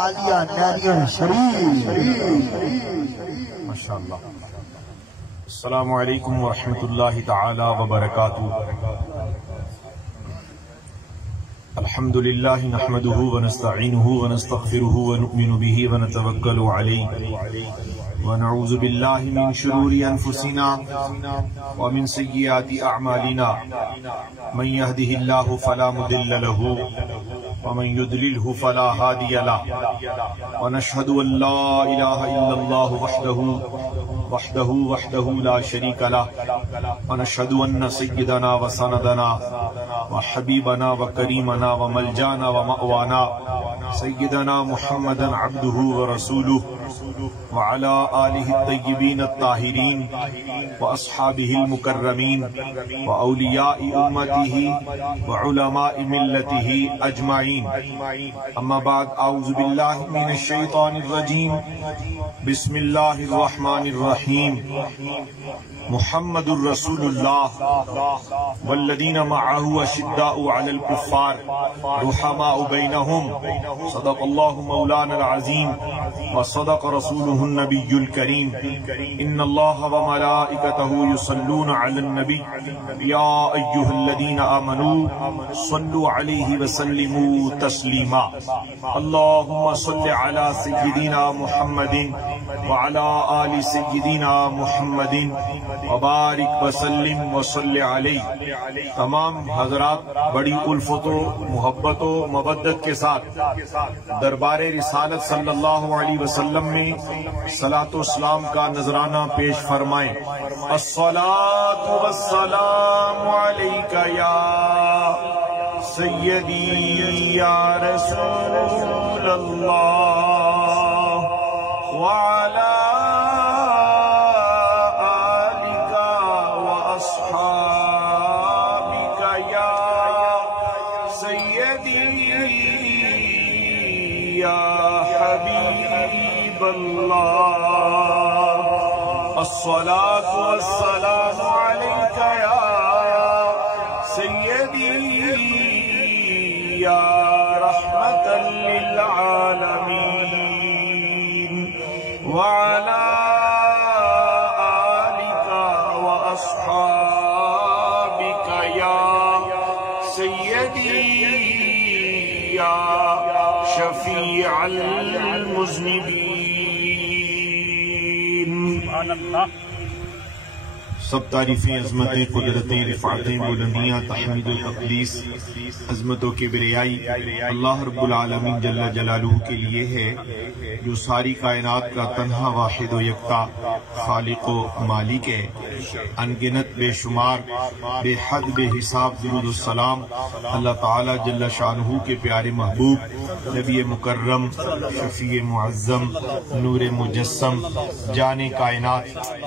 عالیہ ناریہ شریف ماشاءاللہ۔ السلام علیکم ورحمۃ اللہ تعالی وبرکاتہ۔ الحمد للہ نحمده ونستعینه ونستغفره ونؤمن به ونتوکل علیہ ونعوذ باللہ من شرور انفسنا ومن سیئات اعمالنا من يهده الله فلا مضل له ومن يضلله فلا هادي له ونشهد ان لا اله الا الله وحده لا شريك له ونشهد ان سيدنا وسندنا وحبيبنا وكريمنا وملجانا ومأوانا سيدنا محمدا عبده ورسوله وعلى آله الطيبين الطاهرين وأصحابه المكرمين وأولياء أمته وعلماء ملته أجمعين. أما بعد، أعوذ بالله من الشيطان الرجيم. بسم الله الرحمن الرحيم. محمد رسول الله والذين معه أشداء على الكفار رحماء بينهم. صدق الله مولانا العظيم وصدق رسوله النبي الكريم. إن الله وملائكته يصلون على النبي يا أيها الذين آمنوا صلوا عليه وسلموا تسليما. اللهم صل على سيدنا محمد وعلى آل سيدنا محمد وبارک وسلم وصل علیہ. تمام حضرات بڑی الفت و محبت و مودت کے ساتھ دربار رسالت صلی اللہ علیہ وسلم میں صلاۃ و سلام کا نذرانہ پیش فرمائیں. الصلاۃ والسلام علیک یا سیدی یا رسول اللہ وعلی الصلاة والسلام عليك يا سيدي يا رحمة للعالمين وعلى آلك وأصحابك يا سيدي يا شفيع المذنبين. سب تعریفیں، عظمتیں، قدرتیں، رفعتیں، بلندیاں، تحمید التقدیس، عظمت و کبریائی اللہ رب العالمین جل جلالہ کے لیے ہے، جو ساری کائنات کا تنہا واحد و یکتا خالق و مالک ہے. انگنت بے شمار بے حد بے حساب درود السلام اللہ تعالی جل شانہ کے پیارے محبوب نبی مکرم شفیع معظم نور مجسم جان کائنات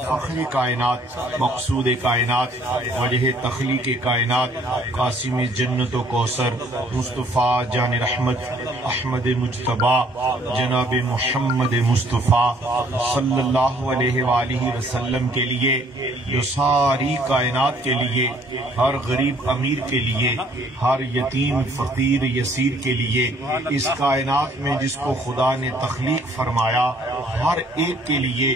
فخر کائنات مقصود کائنات وجہ تخلیق کائنات قاسم جنت و کوثر مصطفیٰ جان رحمت احمد مجتبیٰ جناب محمد مصطفیٰ صلی اللہ علیہ وآلہ وسلم کے لیے، جو ساری کائنات کے لیے، ہر غریب امیر کے لیے، ہر یتیم فقیر یسیر کے لیے، اس کائنات میں جس کو خدا نے تخلیق فرمایا ہر ایک کے لیے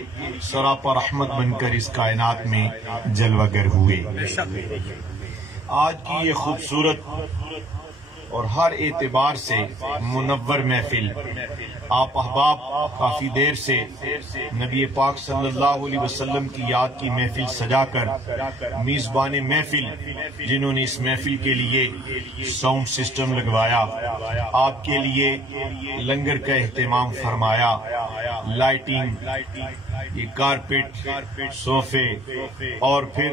سراپا رحمت بن کر اس کائنات میں جلوہ گر ہوئے. آج کی یہ خوبصورت اور ہر اعتبار سے منور محفل، آپ احباب کافی دیر سے نبی پاک صلی اللہ علیہ وسلم کی یاد کی محفل سجا کر میزبان محفل جنہوں نے اس محفل کے لیے ساؤنڈ سسٹم لگوایا، آپ کے لیے لنگر کا اہتمام فرمایا، لائٹنگ، یہ کارپیٹ، صوفے، اور پھر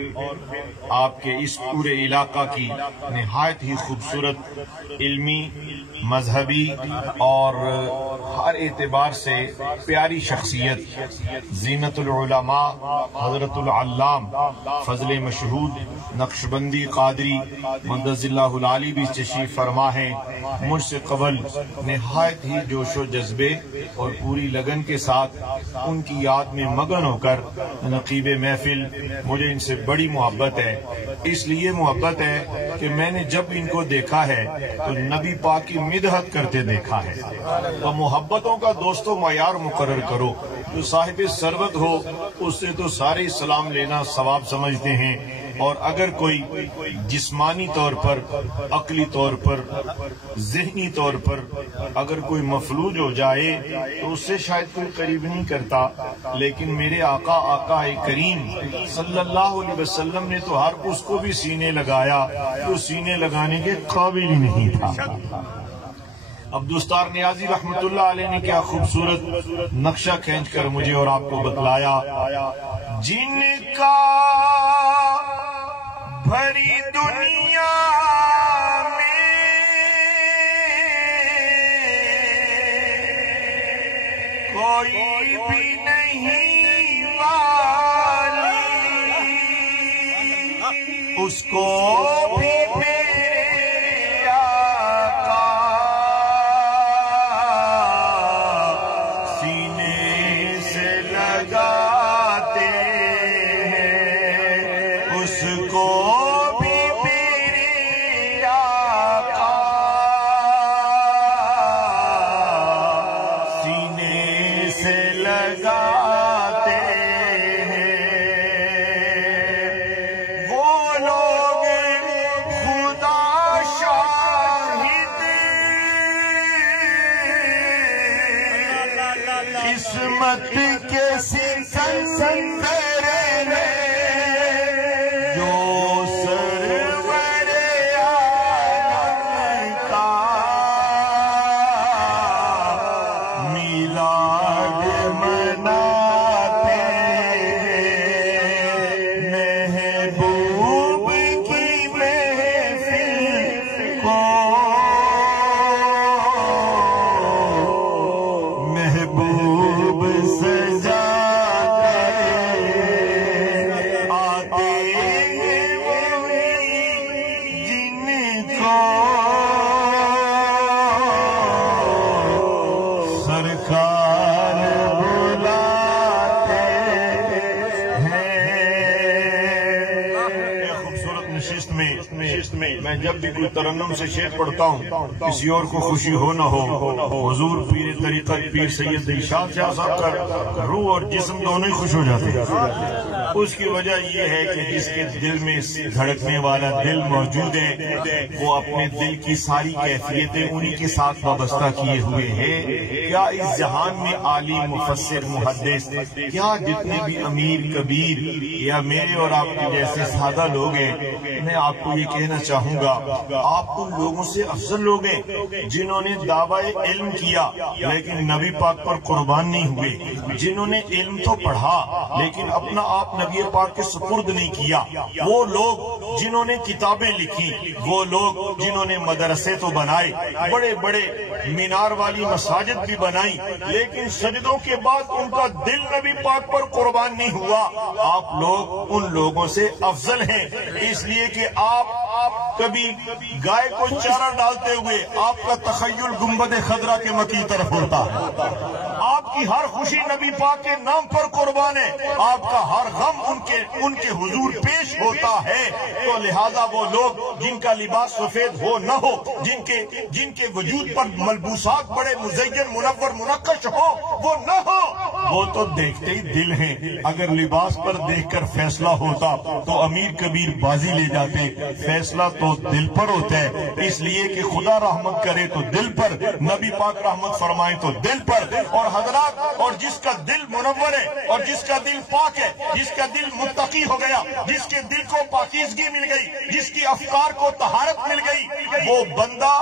آپ کے اس پورے علاقہ کی نہایت ہی خوبصورت علمی، مذہبی اور ہر اعتبار سے پیاری شخصیت زینت العلماء حضرت العلام فضل مشہود نقشبندی قادری مقدس اللہ العالی بھی تشریف فرما ہیں. مجھ سے قبل نہایت ہی جوش و جذبے اور پوری لگن کے ساتھ ان کی یاد میں مگن ہو کر نقیب محفل، مجھے ان سے بڑی محبت ہے. اس لیے محبت ہے کہ میں نے جب ان کو دیکھا ہے تو نبی پاک کی مدحت کرتے دیکھا ہے. تو محبت محبتوں کا دوست و معیار مقرر کرو. جو صاحب سربت ہو اس سے تو سارے سلام لینا ثواب سمجھتے ہیں، اور اگر کوئی جسمانی طور پر، عقلی طور پر، ذہنی طور پر اگر کوئی مفلوج ہو جائے تو اس سے شاید کوئی قریب نہیں کرتا، لیکن میرے آقا کریم صلی اللہ علیہ وسلم نے تو ہر اس کو بھی سینے لگایا جو سینے لگانے کے قابل ہی نہیں تھا. عبدالستار نیازی رحمت اللہ علیہ نے کیا خوبصورت نقشہ کھینچ کر مجھے اور آپ کو بتلایا. جن کا بھری دنیا میں کوئی بھی نہیں والی، اس کو بھی قسمت کے سکندر نے جو سرور عالم کا میلاد مناتے ہیں، محبوب کی محفل کو محبوب سجاتے آتے ہیں وہی جن کو سرکار بلاتے ہیں. خوبصورت نشست میں میں جب بھی کوئی ترنم سے شعر پڑھتا ہوں، کسی اور کو خوشی ہو نہ ہو، حضور پیر طریقت پیر سید ارشاد شاہ صاحب کا روح اور جسم دونوں ہی خوش ہو جاتے ہیں. اس کی وجہ یہ ہے کہ جس کے دل میں دھڑکنے والا دل موجود ہے وہ اپنے دل کی ساری کیفیتیں انہی کے ساتھ وابستہ کیے ہوئے ہے. کیا اس جہان میں عالم مفسر محدث، کیا جتنے بھی امیر کبیر یا میرے اور آپ کے جیسے سادہ لوگ ہیں، میں آپ کو یہ کہنا چاہوں گا آپ ان لوگوں سے افضل لوگ ہیں جنہوں نے دعویٰ علم کیا لیکن نبی پاک پر قربان نہیں ہوئے، جنہوں نے علم تو پڑھا لیکن اپنا آپ نبی پاک کے سپرد نہیں کیا، وہ لوگ جنہوں نے کتابیں لکھی، وہ لوگ جنہوں نے مدرسے تو بنائے، بڑے بڑے مینار والی مساجد بھی بنائی، لیکن سجدوں کے بعد ان کا دل نبی پاک پر قربان نہیں ہوا. آپ لوگ ان لوگوں سے افضل ہیں اس لیے کہ آپ کبھی گائے کو چارہ ڈالتے ہوئے آپ کا تخیل گنبد خضرا کے مکی طرف ہوتا ہے، آپ کی ہر خوشی نبی پاک کے نام پر قربان ہے، آپ کا ہر غم ان کے حضور پیش ہوتا ہے. تو لہذا وہ لوگ جن کا لباس سفید ہو نہ ہو، جن کے وجود پر ملبوسات بڑے مزین منور منقش ہو وہ نہ ہو، وہ تو دیکھتے ہی دل ہیں. اگر لباس پر دیکھ کر فیصلہ ہوتا تو امیر کبیر بازی لے جاتے. فیصلہ تو دل پر ہوتا ہے، اس لیے کہ خدا رحمت کرے تو دل پر، نبی پاک رحمت فرمائے تو دل پر. اور حضرات، اور جس کا دل منور ہے اور جس کا دل پاک ہے، جس کا دل متقی ہو گیا، جس کے دل کو پاکیزگی مل گئی، جس کی افکار کو طہارت مل گئی، وہ بندہ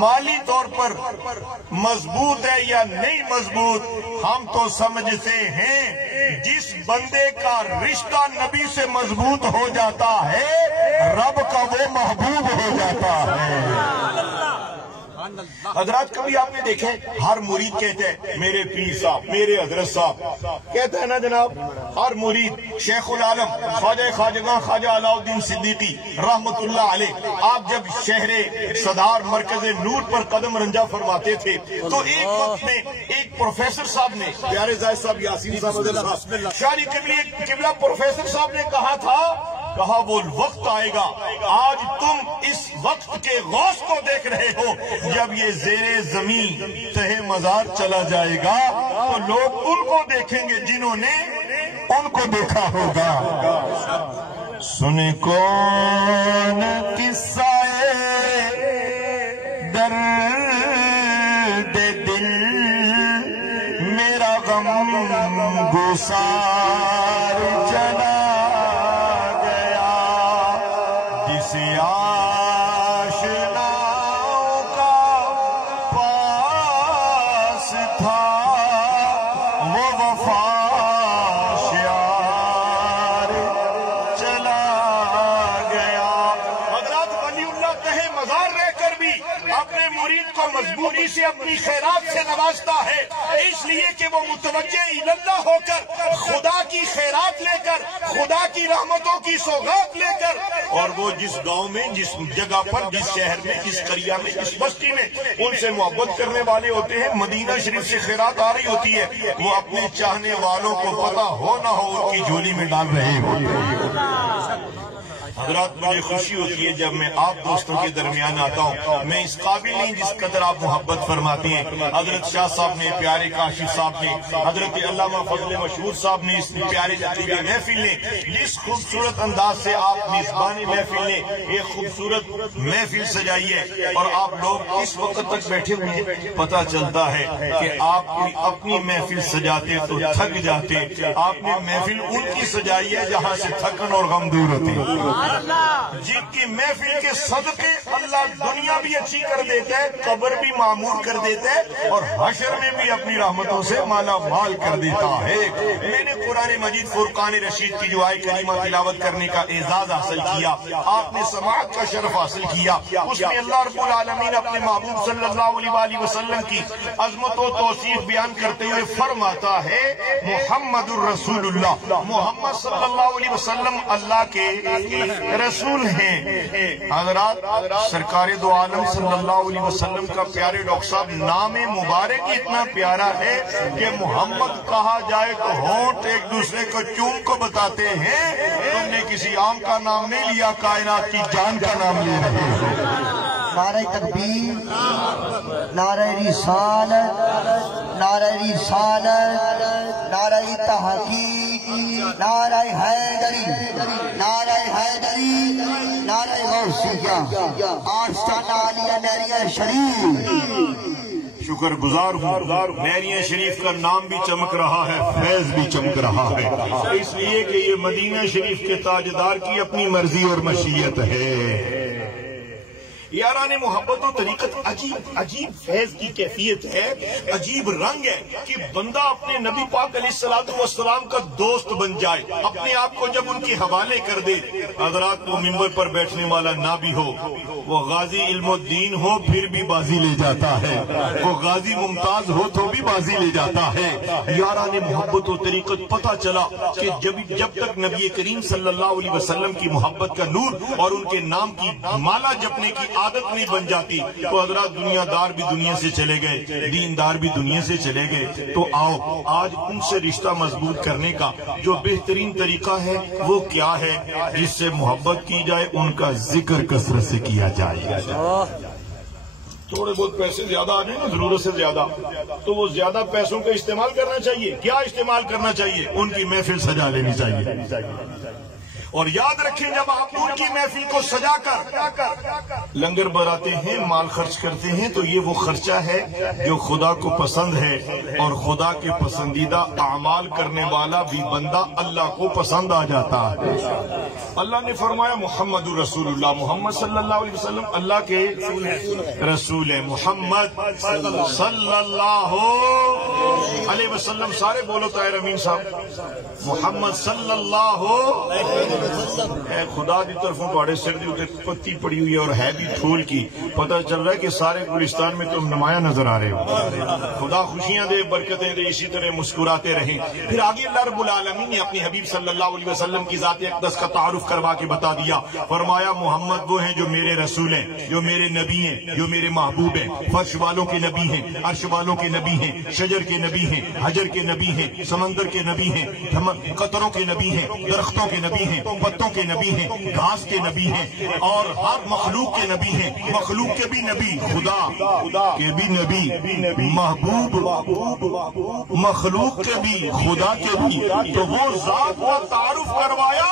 مالی طور پر مضبوط ہے یا نہیں مضبوط ہم تو سمجھتے ہیں. جس بندے کا رشتہ نبی سے مضبوط ہو جاتا ہے رب کا وہ محبوب ہو جاتا ہے. حضرات کبھی آپ نے دیکھے ہر مرید کہتے ہیں میرے پیر صاحب، میرے حضرت صاحب، کہتے ہیں نا جناب. ہر مرید شیخ العالم خواجہ خواجگاں خواجہ علاء الدین صدیقی رحمت اللہ علیہ، آپ جب شہر صدار مرکز نور پر قدم رنجا فرماتے تھے تو ایک وقت میں ایک پروفیسر صاحب نے، پیارے زاہد صاحب، یاسین صاحب، شاہری قبلہ پروفیسر صاحب نے کہا تھا کہا وہ وقت آئے گا، آج تم اس وقت کے غوث کو دیکھ رہے ہو، جب یہ زیر زمین تہے مزار چلا جائے گا تو لوگ ان کو دیکھیں گے جنہوں نے ان کو دیکھا ہوگا۔ سنے کون قصہ درد دل میرا غم گسار چلا گیا، جس آشناؤں کا پاس تھا وہ وفا شیار چلا گیا۔ حضرات ولی اللہ تہے مزار رہ کر بھی اپنے مرید کو مضبوطی سے اپنی خیرات سے نوازتا ہے، اس لیے کہ وہ متوجہ اللہ ہو کر خدا کی خیرات لے کر، خدا کی رحمتوں کی سوغات لے کر، اور وہ جس گاؤں میں، جس جگہ پر، جس شہر میں، جس قریہ میں، جس بستی میں ان سے محبت کرنے والے ہوتے ہیں، مدینہ شریف سے خیرات آ رہی ہوتی ہے، وہ اپنے چاہنے والوں کو پتہ ہو نہ ہو ان کی جھولی میں ڈال رہے ہوتے ہیں۔ حضرات مجھے خوشی ہوتی ہے جب میں آپ دوستوں کے درمیان آتا ہوں، میں اس قابل نہیں جس قدر آپ محبت فرماتے ہیں۔ حضرت شاہ صاحب نے، پیارے کاشف صاحب نے، حضرت علامہ فضل مشہور صاحب نے، اس پیارے خطیب محفل نے جس خوبصورت انداز سے آپ میزبان محفل نے ایک خوبصورت محفل سجائی ہے، اور آپ لوگ اس وقت تک بیٹھے ہوئے ہیں، پتہ چلتا ہے کہ آپ اپنی محفل سجاتے تو تھک جاتے، آپ نے محفل ان کی سجائی ہے جہاں سے تھکن اور غم دور ہوتے ہیں، جن کی محفل کے صدقے اللہ دنیا بھی اچھی کر دیتا ہے، قبر بھی معمور کر دیتا ہے، اور حشر میں بھی اپنی رحمتوں سے مالا مال کر دیتا ہے۔ میں نے قرآن مجید فرقان رشید کی جو آیت کریمہ تلاوت کرنے کا اعزاز حاصل کیا، آپ نے سماعت کا شرف حاصل کیا، اس میں اللہ رب العالمین اپنے محبوب صلی اللہ علیہ وآلہ وسلم کی عظمت و توصیف بیان کرتے ہوئے فرماتا ہے محمد الرسول اللہ، محمد صلی اللہ علیہ وسلم اللہ کے رسول ہیں۔ حضرات سرکار دو عالم صلی اللہ علیہ وسلم کا پیارے ڈاکٹر صاحب نام مبارک اتنا پیارا ہے کہ محمد کہا جائے تو ہونٹ ایک دوسرے کو چوم کو بتاتے ہیں، تم نے کسی عام کا نام نہیں لیا، کائنات کی جان کا نام لے رہے ہو۔ نعرہ تکبیر، نعرہ رسالت، نعرہ رسالت، نعرہ تحقیق، نعرہ حیدری، نعرہ حیدری، نعرہ غوثیہ، آستانہ علیہ نیریہ شریف۔ شکر گزار ہوں، نیریہ شریف کا نام بھی چمک رہا ہے، فیض بھی چمک رہا ہے، اس لیے کہ یہ مدینہ شریف کے تاجدار کی اپنی مرضی اور مشیت ہے۔ یاران محبت و طریقت عجیب فیض کی کیفیت ہے، عجیب رنگ ہے کہ بندہ اپنے نبی پاک علیہ السلام کا دوست بن جائے، اپنے آپ کو جب ان کے حوالے کر دے۔ حضرات وہ ممبر پر بیٹھنے والا نہ بھی ہو، وہ غازی علم الدین ہو پھر بھی بازی لے جاتا ہے، وہ غازی ممتاز ہو تو بھی بازی لے جاتا ہے۔ یاران محبت و طریقت پتہ چلا کہ جب تک نبی کریم صلی اللہ علیہ وسلم کی محبت کا نور اور ان کے نام کی مالا جپنے کی عادت نہیں بن جاتی تو حضرات دنیا دار بھی دنیا سے چلے گئے، دیندار بھی دنیا سے چلے گئے۔ تو آؤ آج ان سے رشتہ مضبوط کرنے کا جو بہترین طریقہ ہے وہ کیا ہے؟ جس سے محبت کی جائے، ان کا ذکر کثرت سے کیا جائے۔ تھوڑے بہت پیسے زیادہ آ جائیں نا، ضرورت سے زیادہ، تو وہ زیادہ پیسوں کا استعمال کرنا چاہیے۔ کیا استعمال کرنا چاہیے؟ ان کی محفل سجا لینی چاہیے۔ اور یاد رکھیں جب آپ ان کی محفل کو سجا کر لنگر بناتے ہیں، مال خرچ کرتے ہیں، تو یہ وہ خرچہ ہے جو خدا کو پسند ہے، اور خدا کے پسندیدہ اعمال کرنے والا بھی بندہ اللہ کو پسند آ جاتا ہے۔ اللہ نے فرمایا محمد الرسول اللہ، محمد صلی اللہ علیہ وسلم اللہ کے رسول ہیں۔ محمد صلی اللہ علیہ وسلم، سارے بولو طاہر امین صاحب، محمد صلی اللہ اے خدا دی طرفوں تھوڑے سر دی اوتے پتی پڑی ہوئی ہے اور ہے بھی ٹھول کی، پتہ چل رہا ہے کہ سارے گلستان میں تم نمایاں نظر آ رہے ہو۔ خدا خوشیاں دے، برکتیں دے، اسی طرح مسکراتے رہیں۔ پھر آگے اللہ رب العالمین نے اپنی حبیب صلی اللہ علیہ وسلم کی ذات اقدس کا تعارف کروا کے بتا دیا، فرمایا محمد وہ ہیں جو میرے رسول ہیں، جو میرے نبی ہیں، جو میرے محبوب ہیں، فرش والوں کے نبی ہیں، عرش والوں کے نبی ہیں، شجر کے نبی ہیں، حجر کے نبی ہیں، سمندر کے نبی ہیں، قطروں کے نبی ہیں، درختوں کے نبی ہیں، و پتوں کے نبی ہیں، گھاس کے نبی ہیں، اور ہر مخلوق کے نبی ہیں، مخلوق کے بھی نبی، خدا کے بھی نبی، محبوب مخلوق کے بھی، خدا کے بھی، تو وہ ذات کا تعارف کروایا،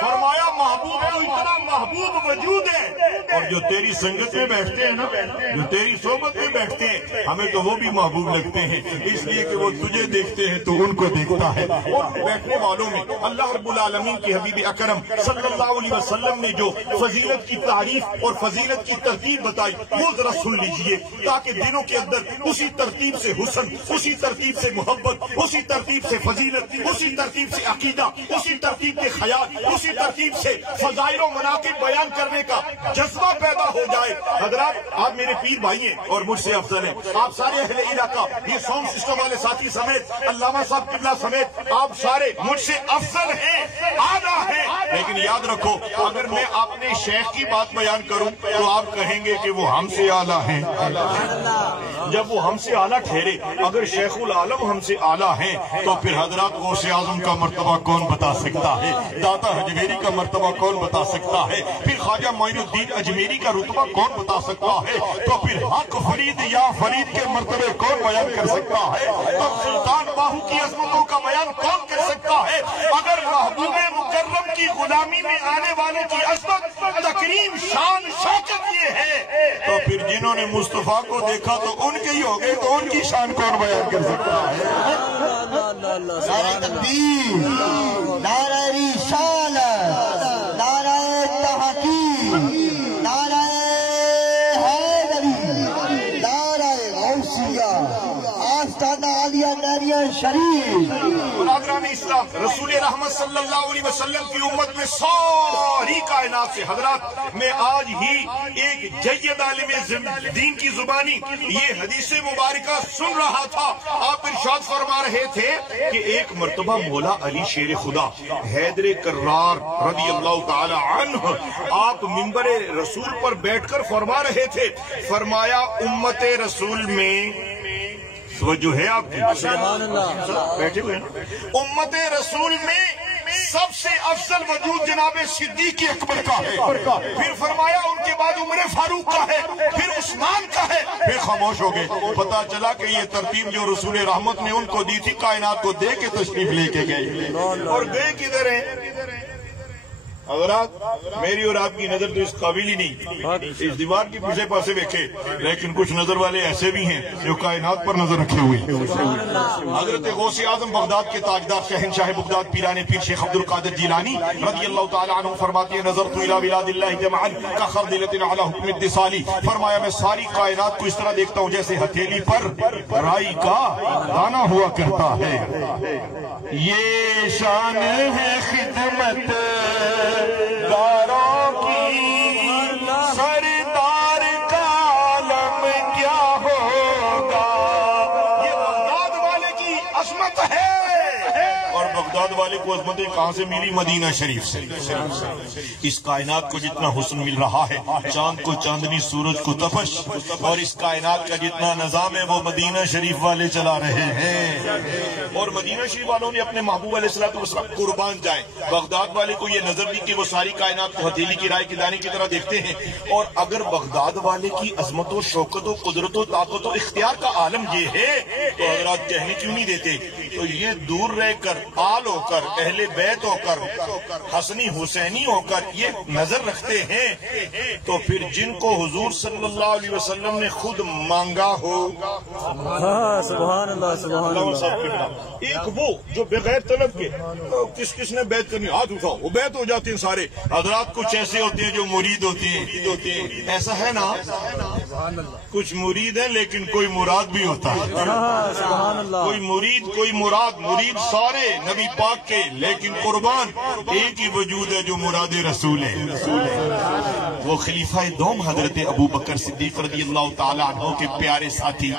فرمایا محبوب تو اتنا محبوب وجود ہے، اور جو تیری سنگت میں بیٹھتے ہیں نا، جو تیری صحبت میں بیٹھتے ہیں، ہمیں تو وہ بھی محبوب لگتے ہیں، اس لیے کہ وہ تجھے دیکھتے ہیں تو ان کو دیکھتا ہے۔ اور بیٹھنے والوں میں اللہ رب العالمین کے حبیب اکرم صلی اللہ علیہ وسلم نے جو فضیلت کی تعریف اور فضیلت کی ترتیب بتائی وہ ذرا سن لیجئے، تاکہ دلوں کے اندر اسی ترتیب سے حسن، اسی ترتیب سے محبت، اسی ترتیب سے فضیلت، اسی ترتیب سے عقیدہ، اسی ترتیب کے خیال، اسی ترتیب سے فضائل و مناقب بیان کرنے کا جذبہ پیدا ہو جائے۔ حضرات آپ میرے پیر بھائی ہیں اور مجھ سے افضل ہیں، آپ سارے اہل علاقہ، یہ ساؤنڈ سسٹم والے ساتھی سمیت، علامہ صاحب قبلہ سمیت، آپ سارے مجھ سے افضل ہیں، اعلیٰ ہیں، لیکن یاد رکھو اگر میں اپنے شیخ کی بات بیان کروں تو آپ کہیں گے کہ وہ ہم سے اعلیٰ ہیں۔ جب وہ ہم سے اعلیٰ ٹھہرے، اگر شیخ العالم ہم سے اعلیٰ ہیں تو پھر حضرات غوث اعظم کا مرتبہ کون بتا سکتا ہے، داتا اجمیری کا مرتبہ کون بتا سکتا ہے، پھر خواجہ معین الدین اجمیری کا رتبہ کون بتا سکتا ہے، تو پھر حق فرید یا فرید کے مرتبے کون بیان کر سکتا ہے، تو سلطان باہو کی عظمتوں کا بیان کون کر سکتا ہے، اگر محبوب مکرم کی غلامی میں آنے والوں کی عظمت، تکریم، شان، شوکت یہ ہے، تو پھر جنہوں نے مصطفیٰ کو دیکھا تو ان کے ہی ہو گئے، تو ان کی شان کون بیان کر سکتا ہے۔ نعرہ تکبیر، نعرہ رسالت، نعرہ تحقیق، نعرہ حیدری، نعرہ غوثیہ، آستانہ عالیہ نعریہ شریف۔ برادران اسلام، رسول رحمت صلی اللہ علیہ وسلم کی امت میں ساری کائنات سے حضرات میں آج ہی ایک جید عالم دین کی زبانی یہ حدیث مبارکہ سن رہا تھا، آپ ارشاد فرما رہے تھے کہ ایک مرتبہ مولا علی شیر خدا حیدر کرار رضی اللہ تعالی عنہ آپ منبر رسول پر بیٹھ کر فرما رہے تھے، فرمایا امت رسول میں توجہ ہے آپ کی، بیٹھے ہوئے ہیں، امت رسول میں سب سے افضل وجود جناب صدیق اکبر کا ہے، پھر فرمایا ان کے بعد عمر فاروق کا ہے، پھر عثمان کا ہے، پھر خاموش ہو گئے۔ پتا چلا کہ یہ ترتیب جو رسول رحمت نے ان کو دی تھی کائنات کو دے کے تشریف لے کے گئے، اور گئے کدھر ہیں حضرات؟ میری اور آپ کی نظر تو اس قابل ہی نہیں، اس دیوار کی پیچھے پاسے دیکھے، لیکن کچھ نظر والے ایسے بھی ہیں جو کائنات پر نظر رکھے ہوئے۔ حضرت غوث اعظم بغداد کے تاجدار شہنشاہ بغداد پیران پیر شیخ عبد القادر جیلانی رضی اللہ تعالی عنہ فرماتے ہیں نظرت الی بلاد اللہ جمعا کخردلۃ علی حکم اتصالی، فرمایا میں ساری کائنات کو اس طرح دیکھتا ہوں جیسے ہتھیلی پر رائی کا دانہ ہوا کرتا ہے۔ یہ شان ہے خدمت داروں کی، سردار کا عالم کیا ہوگا، یہ بغداد والے کی عظمت ہے، اور بغداد والے کو عظمتیں کہاں سے ملی؟ مدینہ شریف سے۔ اس کائنات کو جتنا حسن مل رہا ہے، چاند کو چاندنی، سورج کو تپش، اور اس کائنات کا جتنا نظام ہے وہ مدینہ شریف والے چلا رہے ہیں، اور مدینہ شریف والوں نے اپنے محبوب علیہ السلام قربان جائیں۔ بغداد والے کو یہ نظر دی کہ وہ ساری کائنات کو ہتھیلی کی رائے کے دانے کی طرح دیکھتے ہیں، اور اگر بغداد والے کی عظمت و شوکت و قدرت و طاقت و اختیار کا عالم یہ ہے تو حضرات کہنے کیوں نہیں دیتے؟ تو یہ دور رہ کر، آل ہو کر، اہل بیت ہو کر، حسنی حسینی ہو کر یہ نظر رکھتے ہیں، تو پھر جن کو حضور صلی اللہ علیہ وسلم نے خود مانگا ہو، سبحان اللہ سبحان اللہ، ایک وہ جو بغیر طلب کے کس نے بیعت کرنی، ہاتھ اٹھاؤ، وہ بیعت ہو جاتے ہیں سارے۔ حضرات کچھ ایسے ہوتے ہیں جو مرید ہوتے ہیں، ایسا ہے نا، کچھ مرید ہیں لیکن کوئی مراد بھی ہوتا ہے، کوئی مرید کوئی مراد، مرید سارے نبی پاک کے لیکن قربان ایک ہی وجود ہے جو مراد رسول ہے، وہ خلیفہ دوم حضرت ابو بکر صدیق رضی اللہ تعالیٰ عنہ کے پیارے ساتھی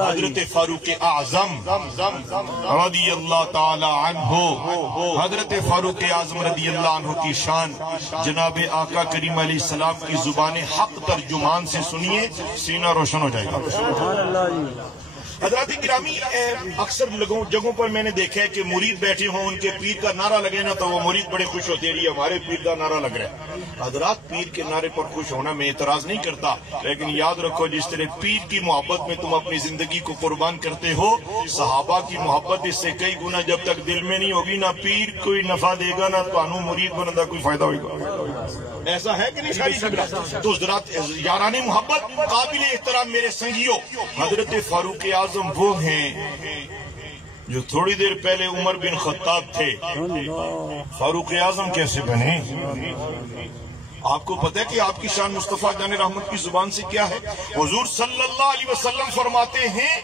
حضرت فاروق اعظم رضی اللہ تعالیٰ عنہ، حضرت فاروق اعظم رضی اللہ عنہ کی شان جناب آقا کریم علیہ السلام کی زبان حق ترجمان سے سنیے، سینہ روشن ہو جائے گا۔ حضرات گرامی، اکثر جگہوں پر میں نے دیکھا ہے کہ مرید بیٹھے ہوں، ان کے پیر کا نعرہ لگے نا تو وہ مرید بڑے خوش ہوتے ہیں، ہمارے پیر کا نعرہ لگ رہا ہے۔ حضرات پیر کے نعرے پر خوش ہونا میں اعتراض نہیں کرتا، لیکن یاد رکھو جس طرح پیر کی محبت میں تم اپنی زندگی کو قربان کرتے ہو، صحابہ کی محبت اس سے کئی گنا جب تک دل میں نہیں ہوگی، نہ پیر کوئی نفع دے گا نہ تانوں مرید بننے کا کوئی فائدہ ہوگا۔ ایسا ہے کہ نہیں ساری؟ تو حضرات یاران محبت قابل احترام میرے سنگیوں، حضرت فاروق اعظم وہ ہیں جو تھوڑی دیر پہلے عمر بن خطاب تھے۔ فاروق اعظم کیسے بنے؟ آپ کو پتہ ہے کہ آپ کی شان مصطفیٰ جان رحمت کی زبان سے کیا ہے؟ حضور صلی اللہ علیہ وسلم فرماتے ہیں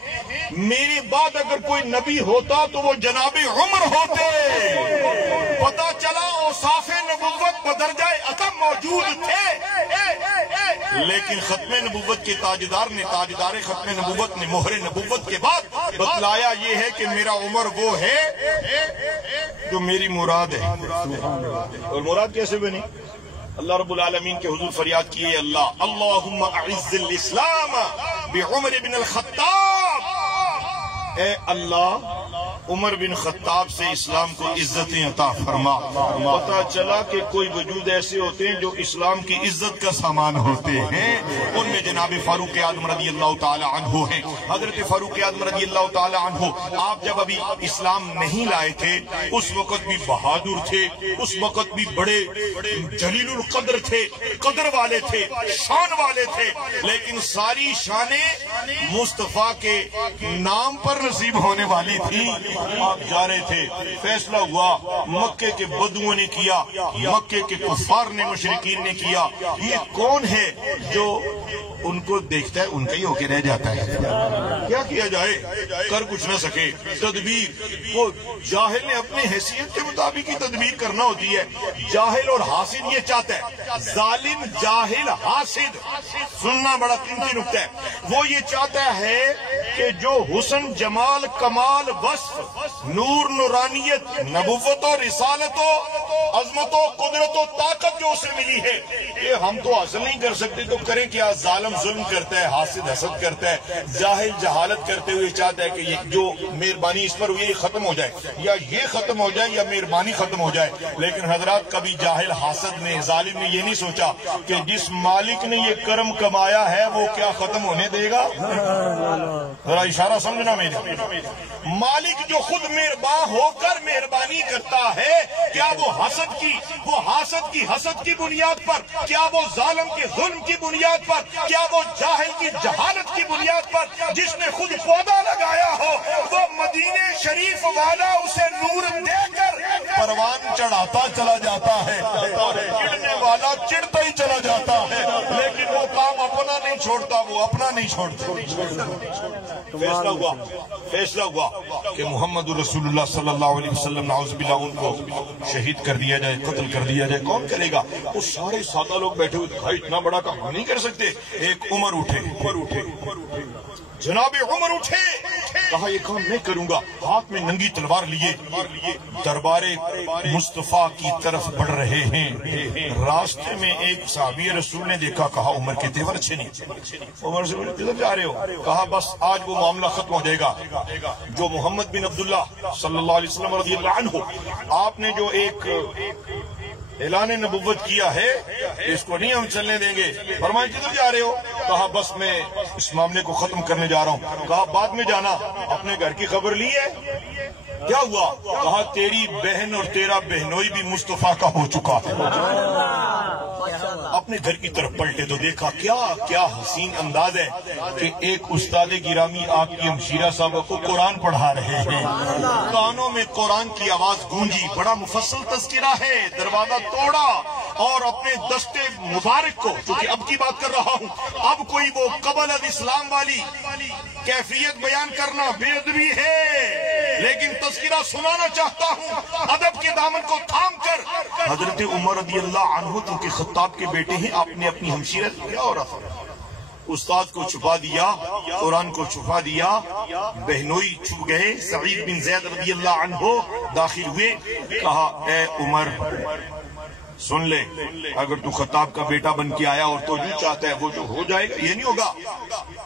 میرے بعد اگر کوئی نبی ہوتا تو وہ جناب عمر ہوتے۔ پتہ چلا اوصاف نبوت بدرجہ اتم موجود تھے، لیکن ختم نبوت کے تاجدار نے، تاجدار ختم نبوت نے مہر نبوت کے بعد بتلایا یہ ہے کہ میرا عمر وہ ہے جو میری مراد ہے۔ اور مراد کیسے بنی؟ اللہ رب العالمین کے حضور فریاد کیے، اللہ اللہم اعز الاسلام بعمر بن الخطاب، اے اللہ عمر بن خطاب سے اسلام کو عزتیں عطا فرما۔ پتہ چلا کہ کوئی وجود ایسے ہوتے ہیں جو اسلام کی عزت کا سامان ہوتے ہیں، ان میں جناب فاروق اعظم رضی اللہ تعالی عنہ ہیں۔ حضرت فاروق اعظم رضی اللہ تعالی عنہ آپ جب ابھی اسلام نہیں لائے تھے، اس وقت بھی بہادر تھے، اس وقت بھی بڑے جلیل القدر تھے، قدر والے تھے، شان والے تھے، لیکن ساری شانیں مصطفیٰ کے نام پر نصیب ہونے والی تھی۔ آپ جا رہے تھے، فیصلہ ہوا، مکے کے بدوؤں نے کیا، مکے کے کفار نے، مشرکین نے کیا، یہ کون ہے جو ان کو دیکھتا ہے ان کا ہی ہو کے رہ جاتا ہے؟ کیا کیا جائے؟ کر کچھ نہ سکے، تدبیر وہ جاہل نے اپنے حیثیت کے مطابق ہی تدبیر کرنا ہوتی ہے۔ جاہل اور حاسد یہ چاہتا ہے، ظالم جاہل حاسد، سننا بڑا قیمتی نکتہ ہے، وہ یہ چاہتا ہے کہ جو حسن جمال کمال وصف نور نورانیت نبوت و رسالت و عظمت و قدرت و طاقت جو اسے ملی ہے یہ ہم تو حاصل نہیں کر سکتے، تو کریں کیا؟ ظالم ظلم کرتا ہے، حاسد حسد کرتا ہے، جاہل جہالت کرتے ہوئے چاہتا ہے کہ یہ جو مہربانی اس پر ہوئی یہ ختم ہو جائے، یا یہ ختم ہو جائے یا مہربانی ختم ہو جائے۔ لیکن حضرات کبھی جاہل حاسد نے، ظالم نے یہ نہیں سوچا کہ جس مالک نے یہ کرم کمایا ہے وہ کیا ختم ہونے دے گا؟ ذرا اشارہ سمجھنا میرے، مالک جو خود مہربان ہو کر مہربانی کرتا ہے، کیا وہ حسد کی حسد کی بنیاد پر، کیا وہ ظالم کے ظلم کی بنیاد پر، کیا وہ جاہل کی جہالت کی بنیاد پر؟ جس نے خود پودا لگایا ہو وہ مدینے شریف والا اسے نور دے کر پروان چڑھاتا چلا جاتا ہے، اور چڑھنے والا چڑھتا ہی چلا جاتا ہے، لیکن وہ کام اپنا نہیں چھوڑتا، وہ اپنا نہیں چھوڑتا۔ فیصلہ ہوا کہ محمد رسول اللہ صلی اللہ علیہ وسلم نعوذ باللہ ان کو شہید کر دیا جائے، قتل کر دیا جائے۔ کون کرے گا؟ وہ سارے سادہ لوگ بیٹھے ہوئے، دکھائی اتنا بڑا کام ہم نہیں کر سکتے۔ ایک عمر اٹھے، جناب عمر اٹھے، کہا یہ کام میں کروں گا، ہاتھ میں ننگی تلوار لیے دربار مصطفیٰ کی طرف بڑھ رہے ہیں۔ راستے میں ایک صحابی رسول نے دیکھا، کہا عمر کے تیور اچھے نہیں۔ عمر سے بولے کدھر جا رہے ہو؟ کہا بس آج وہ معاملہ ختم ہو جائے گا جو محمد بن عبداللہ صلی اللہ علیہ وسلم رضی اللہ عنہ آپ نے جو ایک اعلان نبوت کیا ہے اس کو نہیں ہم چلنے دیں گے۔ فرمایا کدھر جا رہے ہو؟ کہا بس میں اس معاملے کو ختم کرنے جا رہا ہوں۔ کہا بعد میں جانا، اپنے گھر کی خبر لی ہے؟ کیا ہوا؟ کہا تیری بہن اور تیرا بہنوئی بھی مصطفیٰ کا ہو چکا ہے۔ اپنے گھر کی طرف پلٹے تو دیکھا کیا حسین انداز ہے کہ ایک استاد گرامی آپ کی ہمشیرہ صاحبہ کو قرآن پڑھا رہے ہیں، کانوں میں قرآن کی آواز گونجی، بڑا مفصل تذکرہ ہے، دروازہ توڑا اور اپنے دستے مبارک کو، چونکہ اب کی بات کر رہا ہوں، اب کوئی وہ قبل الاسلام والی کیفیت بیان کرنا بے ادبی ہے، لیکن تذکرہ سنانا چاہتا ہوں ادب کے دامن کو تھام کر۔ حضرت عمر رضی اللہ عنہ چونکہ خطاب کے بیٹے ہیں، آپ نے اپنی ہمشیرہ کیا ہو رہا تھا، استاد کو چھپا دیا، قرآن کو چھپا دیا، بہنوئی چھپ گئے۔ سعید بن زید رضی اللہ عنہ داخل ہوئے، کہا اے عمر سن لے، اگر تو خطاب کا بیٹا بن کے آیا اور تو جو چاہتا ہے وہ جو ہو جائے گا، یہ نہیں ہوگا۔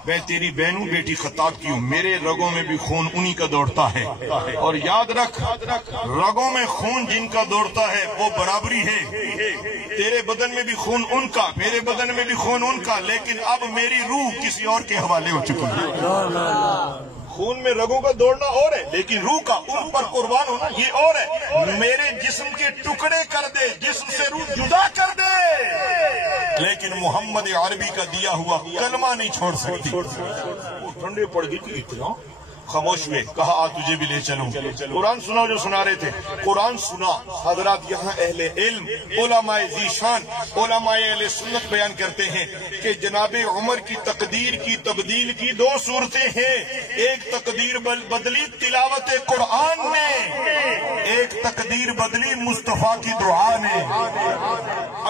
میں تیری بہنوں بیٹی خطاب کی ہوں، میرے رگوں میں بھی خون انہی کا دوڑتا ہے، اور یاد رکھ رگوں میں خون جن کا دوڑتا ہے وہ برابری ہے، تیرے بدن میں بھی خون ان کا، میرے بدن میں بھی خون ان کا، لیکن اب میری روح کسی اور کے حوالے ہو چکی ہے۔ خون میں رگوں کا دوڑنا اور ہے، لیکن روح کا ان پر قربان ہونا یہ اور ہے۔ میرے جسم کے ٹکڑے کر دے، جسم سے روح جدا کر دے، لیکن محمد عربی کا دیا ہوا کلمہ نہیں چھوڑ سکتی۔ ٹھنڈے پڑ گئی تھی اتنا خاموش میں کہا آ تجھے بھی لے چلوں۔ قرآن سنا جو سنا رہے تھے، قرآن سنا۔ حضرات یہاں اہل علم، علماء ذیشان، علماء اہل سنت بیان کرتے ہیں کہ جناب عمر کی تقدیر کی تبدیل کی دو صورتیں ہیں، ایک تقدیر بدلی تلاوت قرآن نے، ایک تقدیر بدلی مصطفیٰ کی دعا نے۔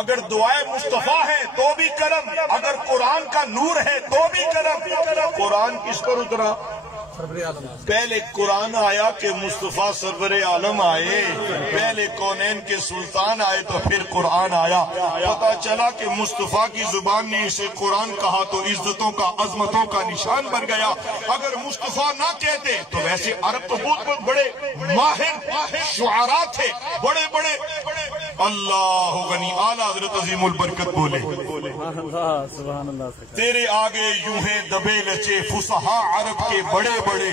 اگر دعائے مصطفیٰ ہے تو بھی کرم، اگر قرآن کا نور ہے تو بھی کرم۔ قرآن کس پر اترا؟ پہلے قرآن آیا کہ مصطفیٰ سرور عالم آئے، پہلے کونین کے سلطان آئے تو پھر قرآن آیا۔ پتا چلا کہ مصطفیٰ کی زبان نے اسے قرآن کہا تو عزتوں کا عظمتوں کا نشان بن گیا۔ اگر مصطفیٰ نہ کہتے تو ویسے عرب تو بہت بڑے ماہر شعراء تھے، بڑے بڑے اللہ غنی اعلیٰ حضرت عظیم البرکت بولے تیرے آگے یوں ہیں دبے لچے فصحاء عرب کے بڑے بڑے،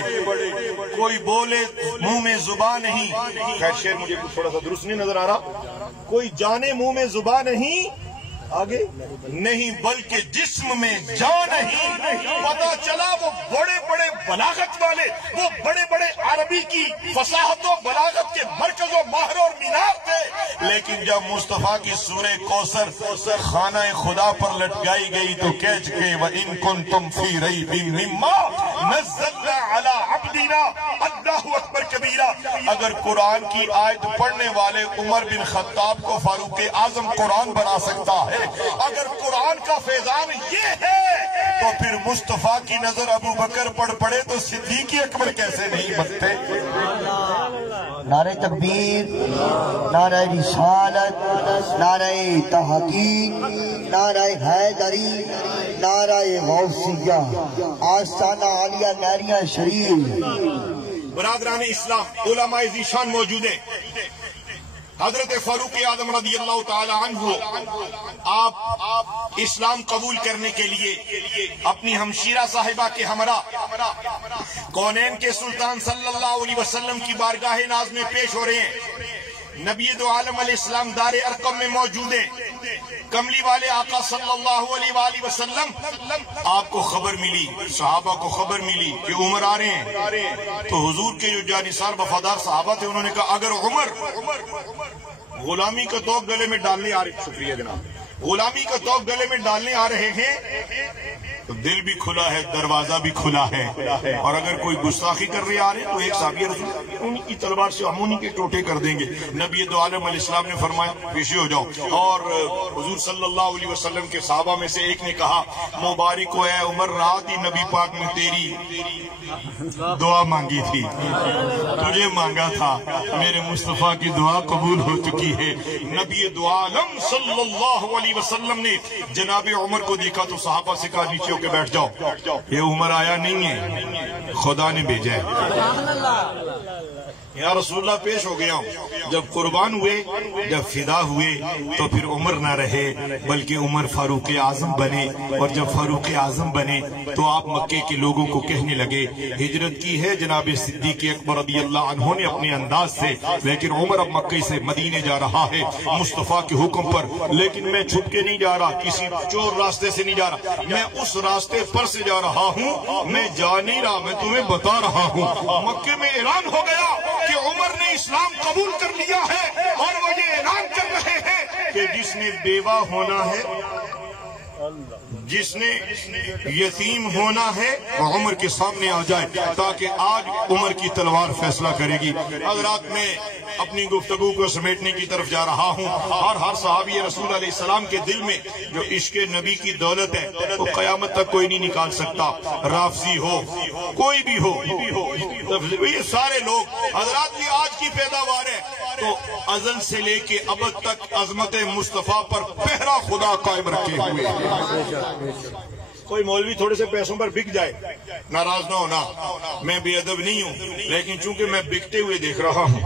کوئی بولے منہ میں زبان نہیں، خیر شعر مجھے کچھ تھوڑا سا درست نہیں نظر آ رہا، کوئی جانے منہ میں زبان نہیں آگے نہیں بلکہ جسم میں جان نہیں۔ پتا چلا وہ بڑے بڑے بلاغت والے، وہ بڑے بڑے عربی کی فصاحت و بلاغت کے مرکز و ماہر اور مینار تھے، لیکن جب مصطفیٰ کی سورہ کوثر خانہ خدا پر لٹکائی گئی تو کہہ چکے وَإِن كُنتُمْ فِي رَيْبٍ مِّمَّا نَزَّلْنَا عَلَىٰ عَبْدِنَا اللہ اکبر کبیرہ۔ اگر قرآن کی آیت پڑھنے والے عمر بن خطاب کو فاروق اعظم قرآن بنا سکتا ہے، اگر قرآن کا فیضان یہ ہے تو پھر مصطفیٰ کی نظر ابو بکر پڑھے تو صدیق اکبر کیسے نہیں بنتے؟ نعرہ تکبیر، نعرہ رسالت، نعرہ تحقیق، نعرہ حیدری، نعرہ غوثیہ، آستانہ عالیہ نعریہ شریف۔ برادران اسلام، علماء ذیشان موجود ہیں۔ حضرت فاروق اعظم رضی اللہ تعالی عنہ آپ اسلام قبول کرنے کے لیے اپنی ہمشیرہ صاحبہ کے ہمراہ کونین کے سلطان صلی اللہ علیہ وسلم کی بارگاہ ناز میں پیش ہو رہے ہیں۔ نبی دو عالم علیہ السلام دار ارقم میں موجود ہیں۔ کملی والے آقا صلی اللہ علیہ وآلہ وسلم آپ کو خبر ملی، صحابہ کو خبر ملی کہ عمر آ رہے ہیں، تو حضور کے جو جانثار وفادار صحابہ تھے انہوں نے کہا اگر عمر غلامی کا توق گلے میں ڈالنے آ رہے، شکریہ جناب، غلامی کا توق گلے میں ڈالنے آ رہے ہیں تو دل بھی کھلا ہے، دروازہ بھی کھلا ہے، اور اگر کوئی گستاخی کر رہے آ رہے تو ایک صحابی رسول ان کی تلوار سے ہم انہی کے ٹوٹے کر دیں گے۔ نبی دو عالم علیہ السلام نے فرمایا پیشے ہو جاؤ، اور حضور صلی اللہ علیہ وسلم کے صحابہ میں سے ایک نے کہا مبارک ہو اے عمر، رات ہی نبی پاک نے تیری دعا مانگی تھی، تجھے مانگا تھا، میرے مصطفیٰ کی دعا قبول ہو چکی ہے۔ نبی دو عالم صلی اللہ علیہ وسلم نے جناب عمر کو دیکھا تو صحابہ سے کہا نیچے کے بیٹھ جاؤ، یہ عمر آیا نہیں ہے، خدا نے بھیجا ہے۔ یا رسول اللہ پیش ہو گیا ہوں، جب قربان ہوئے، جب فدا ہوئے تو پھر عمر نہ رہے بلکہ عمر فاروق اعظم بنے، اور جب فاروق اعظم بنے تو آپ مکے کے لوگوں کو کہنے لگے ہجرت کی ہے جناب صدیق اکبر رضی اللہ عنہ نے اپنے انداز سے، لیکن عمر اب مکے سے مدینے جا رہا ہے مصطفیٰ کے حکم پر، لیکن میں چھپ کے نہیں جا رہا، کسی چور راستے سے نہیں جا رہا، میں اس راستے پر سے جا رہا ہوں، میں جا نہیں رہا، میں تمہیں بتا رہا ہوں۔ مکے میں اعلان ہو گیا کہ عمر نے اسلام قبول کر لیا ہے، اور وہ یہ اعلان کر رہے ہیں کہ جس نے بیوہ ہونا ہے، جس نے یتیم ہونا ہے وہ عمر کے سامنے آ جائے، تاکہ آج عمر کی تلوار فیصلہ کرے گی۔ حضرات میں اپنی گفتگو کو سمیٹنے کی طرف جا رہا ہوں، اور ہر صحابی رسول علیہ السلام کے دل میں جو عشق نبی کی دولت ہے وہ قیامت تک کوئی نہیں نکال سکتا، رافضی ہو کوئی بھی ہو، یہ سارے لوگ حضرات یہ آج کی پیداوار ہے، تو ازل سے لے کے ابد تک عظمت مصطفیٰ پر پہرا خدا قائم رکھے ہوئے۔ کوئی مولوی تھوڑے سے پیسوں پر بک جائے، ناراض نہ ہونا، میں بے ادب نہیں ہوں، لیکن چونکہ میں بکتے ہوئے دیکھ رہا ہوں،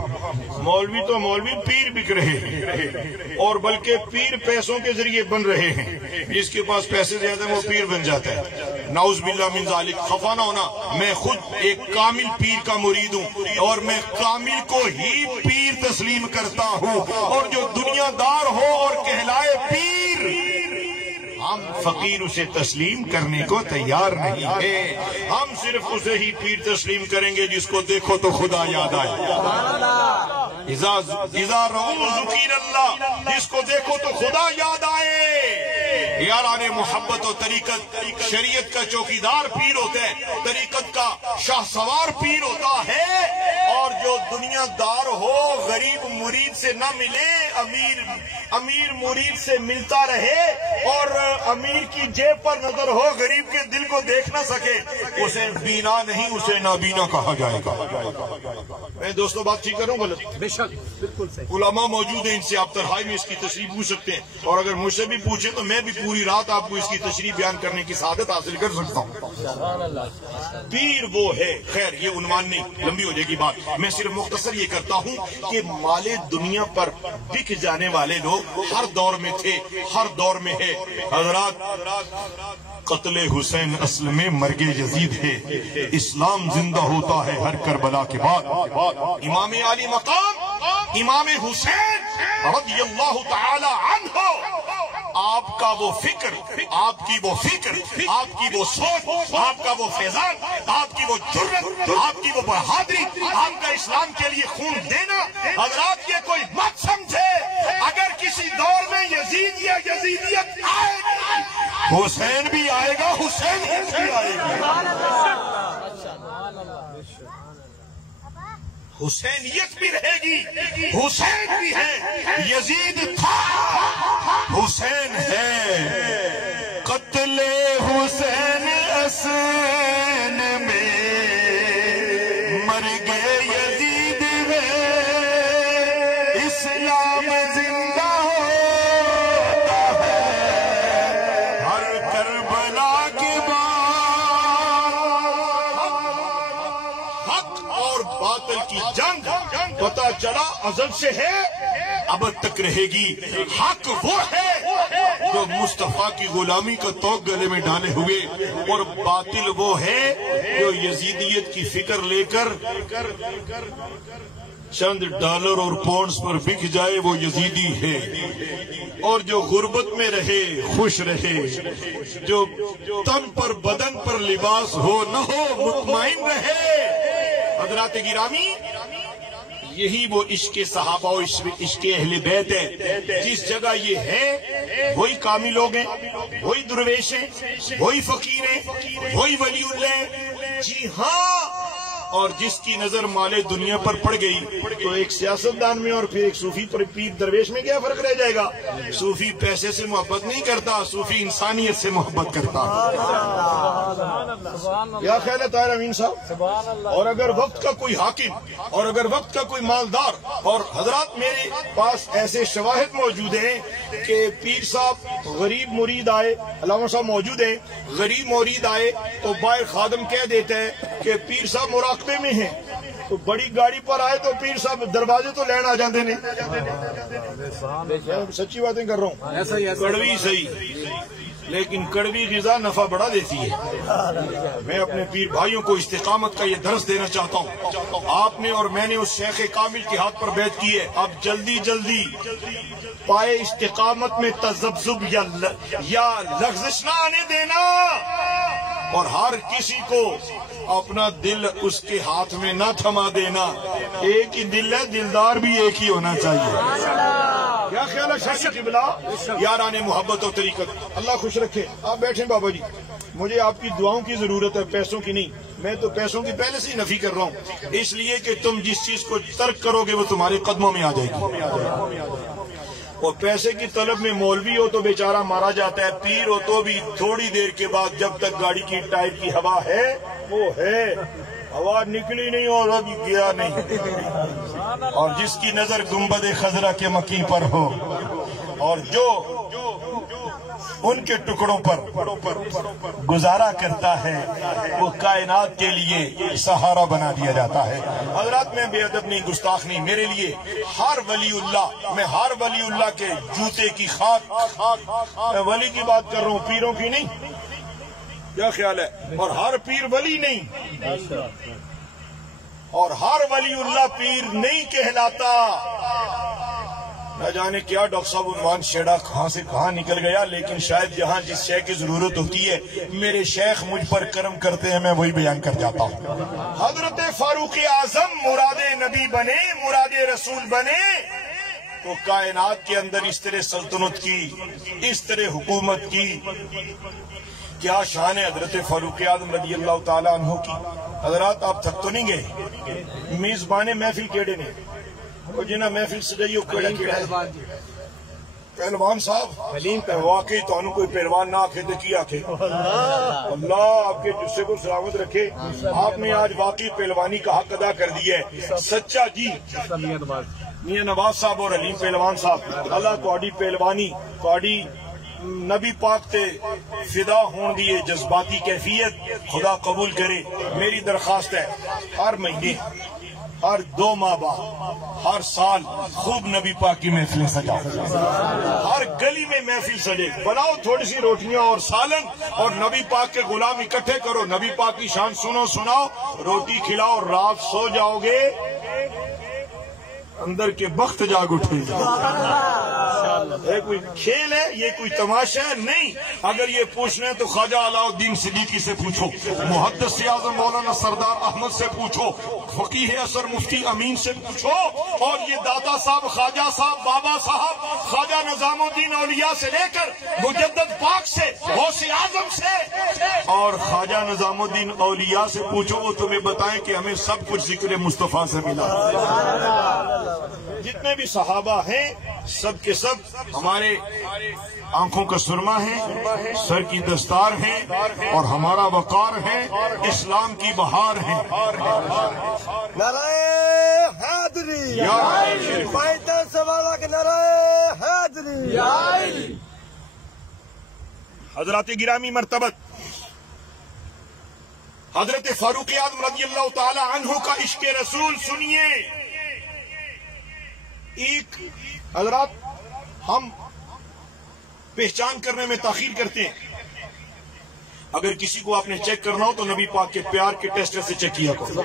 مولوی تو مولوی پیر بک رہے ہیں، اور بلکہ پیر پیسوں کے ذریعے بن رہے ہیں، جس کے پاس پیسے زیادہ ہیں وہ پیر بن جاتا ہے، نعوذ باللہ من ذالک۔ خفا نہ ہونا، میں خود ایک کامل پیر کا مرید ہوں، اور میں کامل کو ہی پیر تسلیم کرتا ہوں، اور جو دنیا دار ہو اور کہلائے پیر، ہم فقیر اسے تسلیم کرنے کو تیار نہیں ہے، ہم صرف اسے ہی پیر تسلیم کریں گے جس کو دیکھو تو خدا یاد آئے، اذا رؤوا ذکر اللہ، جس کو دیکھو تو خدا یاد آئے۔ یاران محبت و طریقت، شریعت کا چوکیدار پیر ہوتا ہے، طریقت کا شاہ سوار پیر ہوتا ہے، اور جو دنیا دار ہو غریب مرید سے نہ ملے، امیر مرید سے ملتا رہے، اور امیر کی جیب پر نظر ہو، غریب کے دل کو دیکھ نہ سکے، اسے بینا نہیں، اسے نابینا کہا جائے گا۔ میں دوستوں بات ٹھیک کروں غلط؟ بے شک، بالکل صحیح۔ علماء موجود ہیں، ان سے آپ تنہائی میں اس کی تشریح پوچھ سکتے ہیں، اور اگر مجھ سے بھی پوچھیں تو میں بھی پوری رات آپ کو اس کی تشریح بیان کرنے کی سعادت حاصل کر سکتا ہوں۔ پیر وہ ہے، خیر یہ عنوان نہیں، لمبی ہو جائے گی بات، میں صرف مختصر یہ کرتا ہوں کہ مال دنیا پر بک جانے والے لوگ ہر دور میں تھے، ہر دور میں ہے۔ حضرات، قتل حسین اصل میں مرگ یزید ہے، اسلام زندہ ہوتا ہے ہر کربلا کے بعد۔ امام علی مقام امام حسین رضی اللہ تعالی عنہ، آپ کا وہ فکر، آپ کی وہ فکر، آپ کی وہ سوچ، آپ کا وہ فیضان، آپ کی وہ جرت، آپ کی وہ بہادری، آپ کا اسلام کے لیے خون دینا، حضرات یہ کوئی مت سمجھے، اگر کسی دور میں یزید یا یزیدیت آئے گی، حسین بھی آئے گا، حسین بھی آئے گا، حسینیت بھی رہے گی، حسین بھی ہے، یزید تھا، حسین ہے۔ قتل حسین حسین میں مرگ یزید ہے، اسلام زندہ ہوتا ہے ہر کربلا کے بعد۔ حق اور باطل کی جنگ پتہ چلا ازل سے ہے، ابد تک رہے گی۔ حق وہ ہے جو مصطفیٰ کی غلامی کا توق گلے میں ڈالے ہوئے، اور باطل وہ ہے جو یزیدیت کی فکر لے کر چند ڈالر اور پاؤنڈز پر بک جائے، وہ یزیدی ہے۔ اور جو غربت میں رہے خوش رہے، جو تن پر بدن پر لباس ہو نہ ہو مطمئن رہے۔ حضرات گرامی، یہی وہ عشق صحابہ و عشق اہل بیت ہے۔ جس جگہ یہ ہے وہی کامل لوگ ہیں، وہی درویش ہیں، وہی فقیر ہیں، وہی ولی اللہ ہیں۔ جی ہاں، اور جس کی نظر مال دنیا پر پڑ گئی تو ایک سیاستدان میں اور پھر ایک صوفی پر پیر درویش میں کیا فرق رہ جائے گا؟ صوفی پیسے سے محبت نہیں کرتا، صوفی انسانیت سے محبت کرتا۔ کیا خیال ہے طاہر امین صاحب؟ اور اگر وقت کا کوئی حاکم، اور اگر وقت کا کوئی مالدار، اور حضرات میرے پاس ایسے شواہد موجود ہیں کہ پیر صاحب غریب مرید آئے، علامہ صاحب موجود ہیں، غریب مرید آئے تو باہر خادم کہہ دیتا ہے کہ پیر صاحب مراقبے میں ہیں، تو بڑی گاڑی پر آئے تو پیر صاحب دروازے تو لین آ جاندے نے۔ سچی باتیں کر رہا ہوں، کڑوی صحیح، لیکن کڑوی غذا نفع بڑھا دیتی ہے۔ میں اپنے پیر بھائیوں کو استقامت کا یہ درس دینا چاہتا ہوں۔ آپ نے اور میں نے اس شیخ کامل کے ہاتھ پر بیعت کی ہے، اب جلدی جلدی پائے استقامت میں تذبذب یا لغزش نہ آنے دینا، اور ہر کسی کو اپنا دل اس کے ہاتھ میں نہ تھما دینا۔ ایک ہی دل ہے، دلدار بھی ایک ہی ہونا چاہیے۔ کیا خیال ہے شاہ قبلہ؟ یاران محبت و طریقت، اللہ خوش رکھے۔ آپ بیٹھیں بابا جی، مجھے آپ کی دعاؤں کی ضرورت ہے، پیسوں کی نہیں۔ میں تو پیسوں کی پہلے سے ہی نفی کر رہا ہوں، اس لیے کہ تم جس چیز کو ترک کرو گے وہ تمہارے قدموں میں آ جائے گی۔ اور پیسے کی طلب میں مولوی ہو تو بیچارہ مارا جاتا ہے، پیر ہو تو بھی تھوڑی دیر کے بعد جب تک گاڑی کی ٹائر کی ہوا ہے وہ ہے، ہوا نکلی نہیں اور ابھی گیا نہیں۔ اور جس کی نظر گنبد خضرا کے مکی پر ہو، اور جو ان کے ٹکڑوں پر گزارا کرتا ہے وہ کائنات کے لیے سہارا بنا دیا جاتا ہے۔ حضرات میں بے ادب نہیں، گستاخ نہیں، میرے لیے ہر ولی اللہ، میں ہر ولی اللہ کے جوتے کی خاک، میں ولی کی بات کر رہا ہوں، پیروں کی نہیں، کیا خیال ہے؟ اور ہر پیر ولی نہیں، اور ہر ولی اللہ پیر نہیں کہلاتا۔ نہ جانے کیا ڈاکٹر صاحب عنوان چھیڑا کہاں سے کہاں نکل گیا، لیکن شاید جہاں جس شے کی ضرورت ہوتی ہے میرے شیخ مجھ پر کرم کرتے ہیں، میں وہی بیان کر جاتا ہوں۔ حضرت فاروق اعظم مراد نبی بنے، مراد رسول بنے تو کائنات کے اندر اس طرح سلطنت کی، اس طرح حکومت کی، کیا شان ہے حضرت فاروق اعظم رضی اللہ تعالیٰ عنہ کی۔ حضرات آپ تھک تو نہیں گئے؟ میزبان محفل کیڑے نے جنہیں محفل سجائی ہو کیڑا کیڑا پہلوان صاحب، واقعی تو انہوں کوئی پہلوان نہ آکھے تو کی آکھے؟ اللہ آپ کے جسے کو سلامت رکھے۔ آپ نے آج واقعی پہلوانی کا حق ادا کر دیا ہے، سچا جی میاں نواز صاحب اور علیم پہلوان صاحب، اللہ تہاڈی پہلوانی، تہاڈی نبی پاک تے فدا ہون دیئے جذباتی کیفیت خدا قبول کرے۔ میری درخواست ہے ہر مہینے، ہر 2 ماہ بعد، ہر سال خوب نبی پاک کی محفلیں سجاؤ، ہر گلی میں محفل سجے، بناؤ تھوڑی سی روٹیاں اور سالن اور نبی پاک کے غلام اکٹھے کرو، نبی پاک کی شان سناؤ، روٹی کھلاؤ، رات سو جاؤ گے اندر کے بخت جاگ اٹھے۔ یہ کوئی کھیل ہے، یہ کوئی تماشا ہے نہیں۔ اگر یہ پوچھنا ہے تو خواجہ علاء الدین صدیقی سے پوچھو، محدث اعظم مولانا سردار احمد سے پوچھو، فقیہ اثر مفتی امین سے پوچھو، اور یہ دادا صاحب، خواجہ صاحب، بابا صاحب، خواجہ نظام الدین اولیاء سے لے کر مجدد پاک سے، غوث اعظم سے اور خواجہ نظام الدین اولیاء سے پوچھو، وہ تمہیں بتائیں کہ ہمیں سب کچھ ذکر مصطفیٰ سے ملا۔ جتنے بھی صحابہ ہیں سب کے سب ہمارے آنکھوں کا سرما ہے، سر کی دستار ہے، اور ہمارا وقار ہے، اسلام کی بہار ہے۔ نعرہ حیدری، پائیدن سے والا کہ نعرہ حیدری۔ حضرات گرامی مرتبت، حضرت فاروق اعظم رضی اللہ تعالی عنہ کا عشق رسول سنیے۔ ایک حضرات ہم پہچان کرنے میں تاخیر کرتے ہیں، اگر کسی کو آپ نے چیک کرنا ہو تو نبی پاک کے پیار کے ٹیسٹ سے چیک کیا کرو۔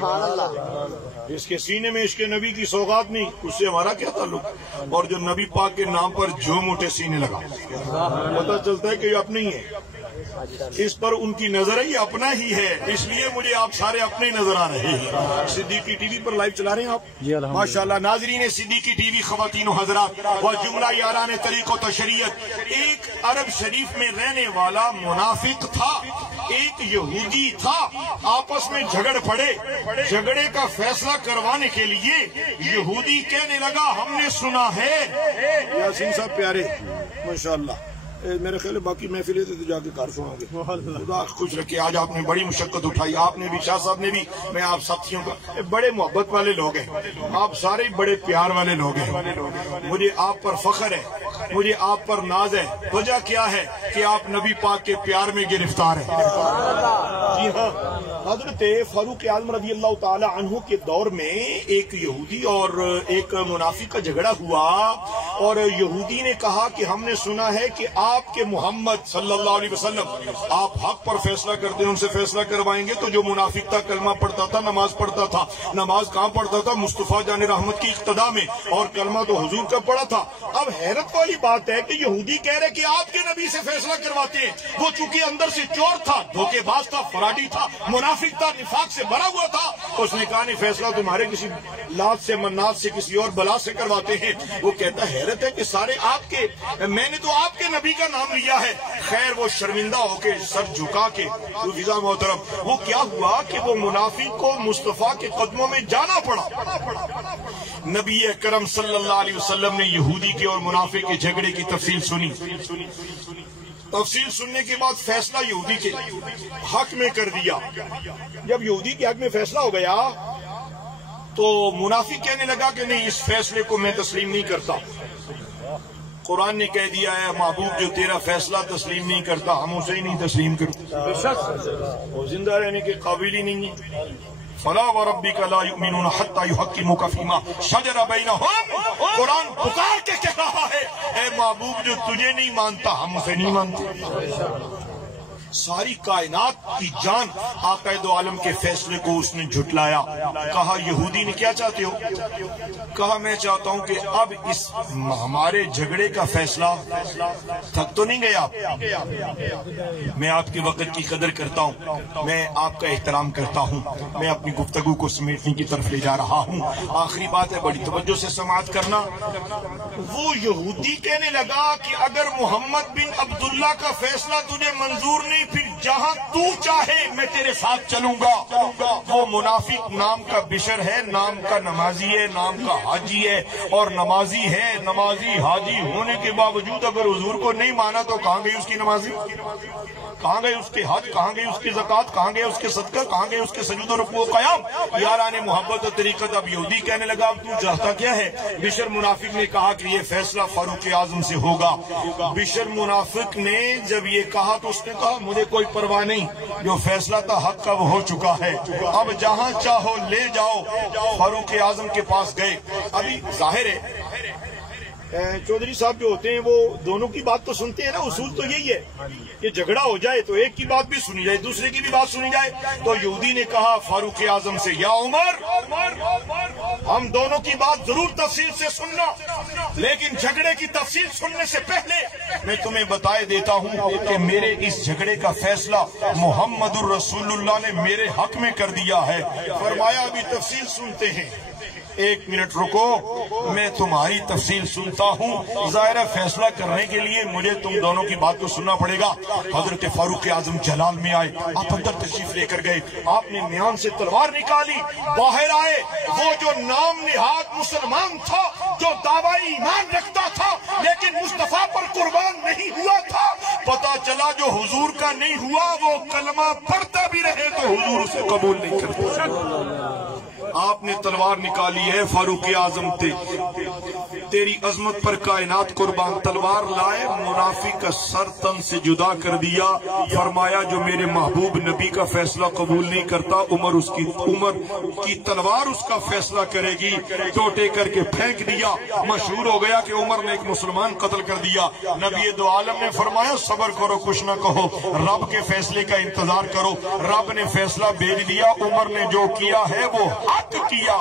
اس کے سینے میں عشق نبی کی سوغات نہیں، اس سے ہمارا کیا تعلق؟ اور جو نبی پاک کے نام پر جھوم اٹھے سینے لگا، پتہ چلتا ہے کہ یہ اپنا ہی ہے، اس پر ان کی نظر ہے یہ اپنا ہی ہے، اس لیے مجھے آپ سارے اپنے نظر آ رہے ہیں۔ صدیقی ٹی وی پر لائیو چلا رہے ہیں آپ؟ ماشاءاللہ ناظرین صدیقی ٹی وی، خواتین و حضرات و جملہ یاران طریق و تشریعت، ایک عرب شریف میں رہنے والا منافق تھا، ایک یہودی تھا، آپس میں جھگڑ پڑے، جھگڑے کا فیصلہ کروانے کے لیے یہودی کہنے لگا ہم نے سنا ہے، یاسین صاحب پیارے ماشاءاللہ، میرے خیال باقی محفلیں تو جا کے کار سنو گے، خدا خوش رکھے۔ آج آپ نے بڑی مشقت اٹھائی، آپ نے بھی، شاہ صاحب نے بھی، میں آپ ساتھیوں کا، بڑے محبت والے لوگ ہیں آپ سارے، بڑے پیار والے لوگ ہیں، مجھے آپ پر فخر ہے، مجھے آپ پر ناز ہے۔ وجہ کیا ہے کہ آپ نبی پاک کے پیار میں گرفتار ہیں۔ جی ہاں، حضرت فاروق اعظم رضی اللہ تعالی عنہ کے دور میں ایک یہودی اور ایک منافق کا جھگڑا ہوا، اور یہودی نے کہا کہ ہم نے سنا ہے کہ آپ کے محمد صلی اللہ علیہ وسلم، آپ حق پر فیصلہ کرتے ہیں، ان سے فیصلہ کروائیں گے۔ تو جو منافق تھا کلمہ پڑھتا تھا، نماز پڑھتا تھا، نماز کہاں پڑھتا تھا؟ مصطفیٰ جان رحمت کی اقتداء میں، اور کلمہ تو حضور کا پڑھا تھا۔ اب حیرت والی بات ہے کہ یہودی کہہ رہے کہ آپ کے نبی سے فیصلہ کرواتے ہیں، وہ چونکہ اندر سے چور تھا، دھوکے باز تھا، فراڈی تھا، منافق تھا، نفاق سے بھرا ہوا تھا، اس نے کہا نہیں، فیصلہ تمہارے کسی لات سے، منات سے، کسی اور بلا سے کرواتے ہیں۔ وہ کہتا حیرت ہے کہ سارے آپ کے، میں نے تو آپ کے نبی کا نام لیا ہے۔ خیر وہ شرمندہ ہو کے سر جھکا کے، حفیظہ محترم، وہ کیا ہوا کہ وہ منافق کو مصطفیٰ کے قدموں میں جانا پڑا۔ نبی اکرم صلی اللہ علیہ وسلم نے یہودی کے اور منافق کے جھگڑے کی تفصیل سنی، تفصیل سننے کے بعد فیصلہ یہودی کے حق میں کر دیا۔ جب یہودی کے حق میں فیصلہ ہو گیا تو منافق کہنے لگا کہ نہیں، اس فیصلے کو میں تسلیم نہیں کرتا، قرآن نے کہہ دیا ہے محبوب جو تیرا فیصلہ تسلیم نہیں کرتا ہم اسے ہی نہیں تسلیم کرتے، وہ زندہ رہنے کے قابل ہی نہیں ہے۔ فلا وربک لا یؤمنون حتی یحکموک فیما شجر بینہم، قرآن پکار کے کہہ رہا ہے اے محبوب جو تجھے نہیں مانتا ہم اسے نہیں مانتے۔ ساری کائنات کی جان آقا دو عالم کے فیصلے کو اس نے جھٹلایا۔ کہا یہودی نے کیا چاہتے ہو؟ کہا میں چاہتا ہوں کہ اب اس ہمارے جھگڑے کا فیصلہ تھک تو نہیں گیا؟ میں آپ کے وقت کی قدر کرتا ہوں، میں آپ کا احترام کرتا ہوں، میں اپنی گفتگو کو سمیٹنے کی طرف لے جا رہا ہوں۔ آخری بات ہے، بڑی توجہ سے سماعت کرنا۔ وہ یہودی کہنے لگا کہ اگر محمد بن عبداللہ کا فیصلہ تجھے منظور نہیں پھر جہاں تو چاہے میں تیرے ساتھ چلوں گا۔ وہ منافق نام کا بشر ہے، نام کا نمازی ہے، نام کا حاجی ہے، اور نمازی ہے، نمازی حاجی ہونے کے باوجود اگر حضور کو نہیں مانا تو کہاں گئی اس کی نمازی، کہاں گئے اس کے حج، کہاں گئی اس کی زکوٰۃ، کہاں گئے اس کے صدقہ، کہاں گئے اس کے سجود و رکوع و قیام۔ یاران محبت و طریقت اب یہودی کہنے لگا اب تو چاہتا کیا ہے؟ بشر منافق نے کہا کہ یہ فیصلہ فاروق اعظم سے ہوگا۔ بشر منافق نے جب یہ کہا تو اس نے کہا مجھے کوئی پرواہ نہیں، جو فیصلہ تھا حق کا وہ ہو چکا ہے، اب جہاں چاہو لے جاؤ۔ فاروق اعظم کے پاس گئے۔ ابھی ظاہر ہے چودھری صاحب جو ہوتے ہیں وہ دونوں کی بات تو سنتے ہیں نا، اصول تو یہی ہے کہ جھگڑا ہو جائے تو ایک کی بات بھی سنی جائے، دوسرے کی بھی بات سنی جائے۔ تو یہودی نے کہا فاروق اعظم سے یا عمر ہم دونوں کی بات ضرور تفصیل سے سننا، لیکن جھگڑے کی تفصیل سننے سے پہلے میں تمہیں بتائے دیتا ہوں کہ میرے اس جھگڑے کا فیصلہ محمد الرسول اللہ نے میرے حق میں کر دیا ہے۔ فرمایا ابھی تفصیل سنتے ہیں۔ ایک منٹ رکو، میں تمہاری تفصیل سنتا ہوں، ظاہر فیصلہ کرنے کے لیے مجھے تم دونوں کی بات کو سننا پڑے گا۔ حضرت فاروق اعظم جلال میں آئے، آپ اندر تشریف لے کر گئے، آپ نے میان سے تلوار نکالی، باہر آئے۔ وہ جو نام نہاد مسلمان تھا، جو دعوی ایمان رکھتا تھا لیکن مصطفیٰ پر قربان نہیں ہوا تھا، پتا چلا جو حضور کا نہیں ہوا وہ کلمہ پڑھتا بھی رہے تو حضور اسے قبول نہیں کرتا۔ آپ نے تلوار نکالی ہے، فاروق اعظم تیری عظمت پر کائنات قربان، تلوار لائے، منافق کا سر تن سے جدا کر دیا۔ فرمایا جو میرے محبوب نبی کا فیصلہ قبول نہیں کرتا، عمر کی تلوار اس کا فیصلہ کرے گی۔ ٹوٹے کر کے پھینک دیا، مشہور ہو گیا کہ عمر نے ایک مسلمان قتل کر دیا۔ نبی دو عالم نے فرمایا صبر کرو، کچھ نہ کہو، رب کے فیصلے کا انتظار کرو۔ رب نے فیصلہ بھیج دیا، عمر نے جو کیا ہے وہ حق کیا۔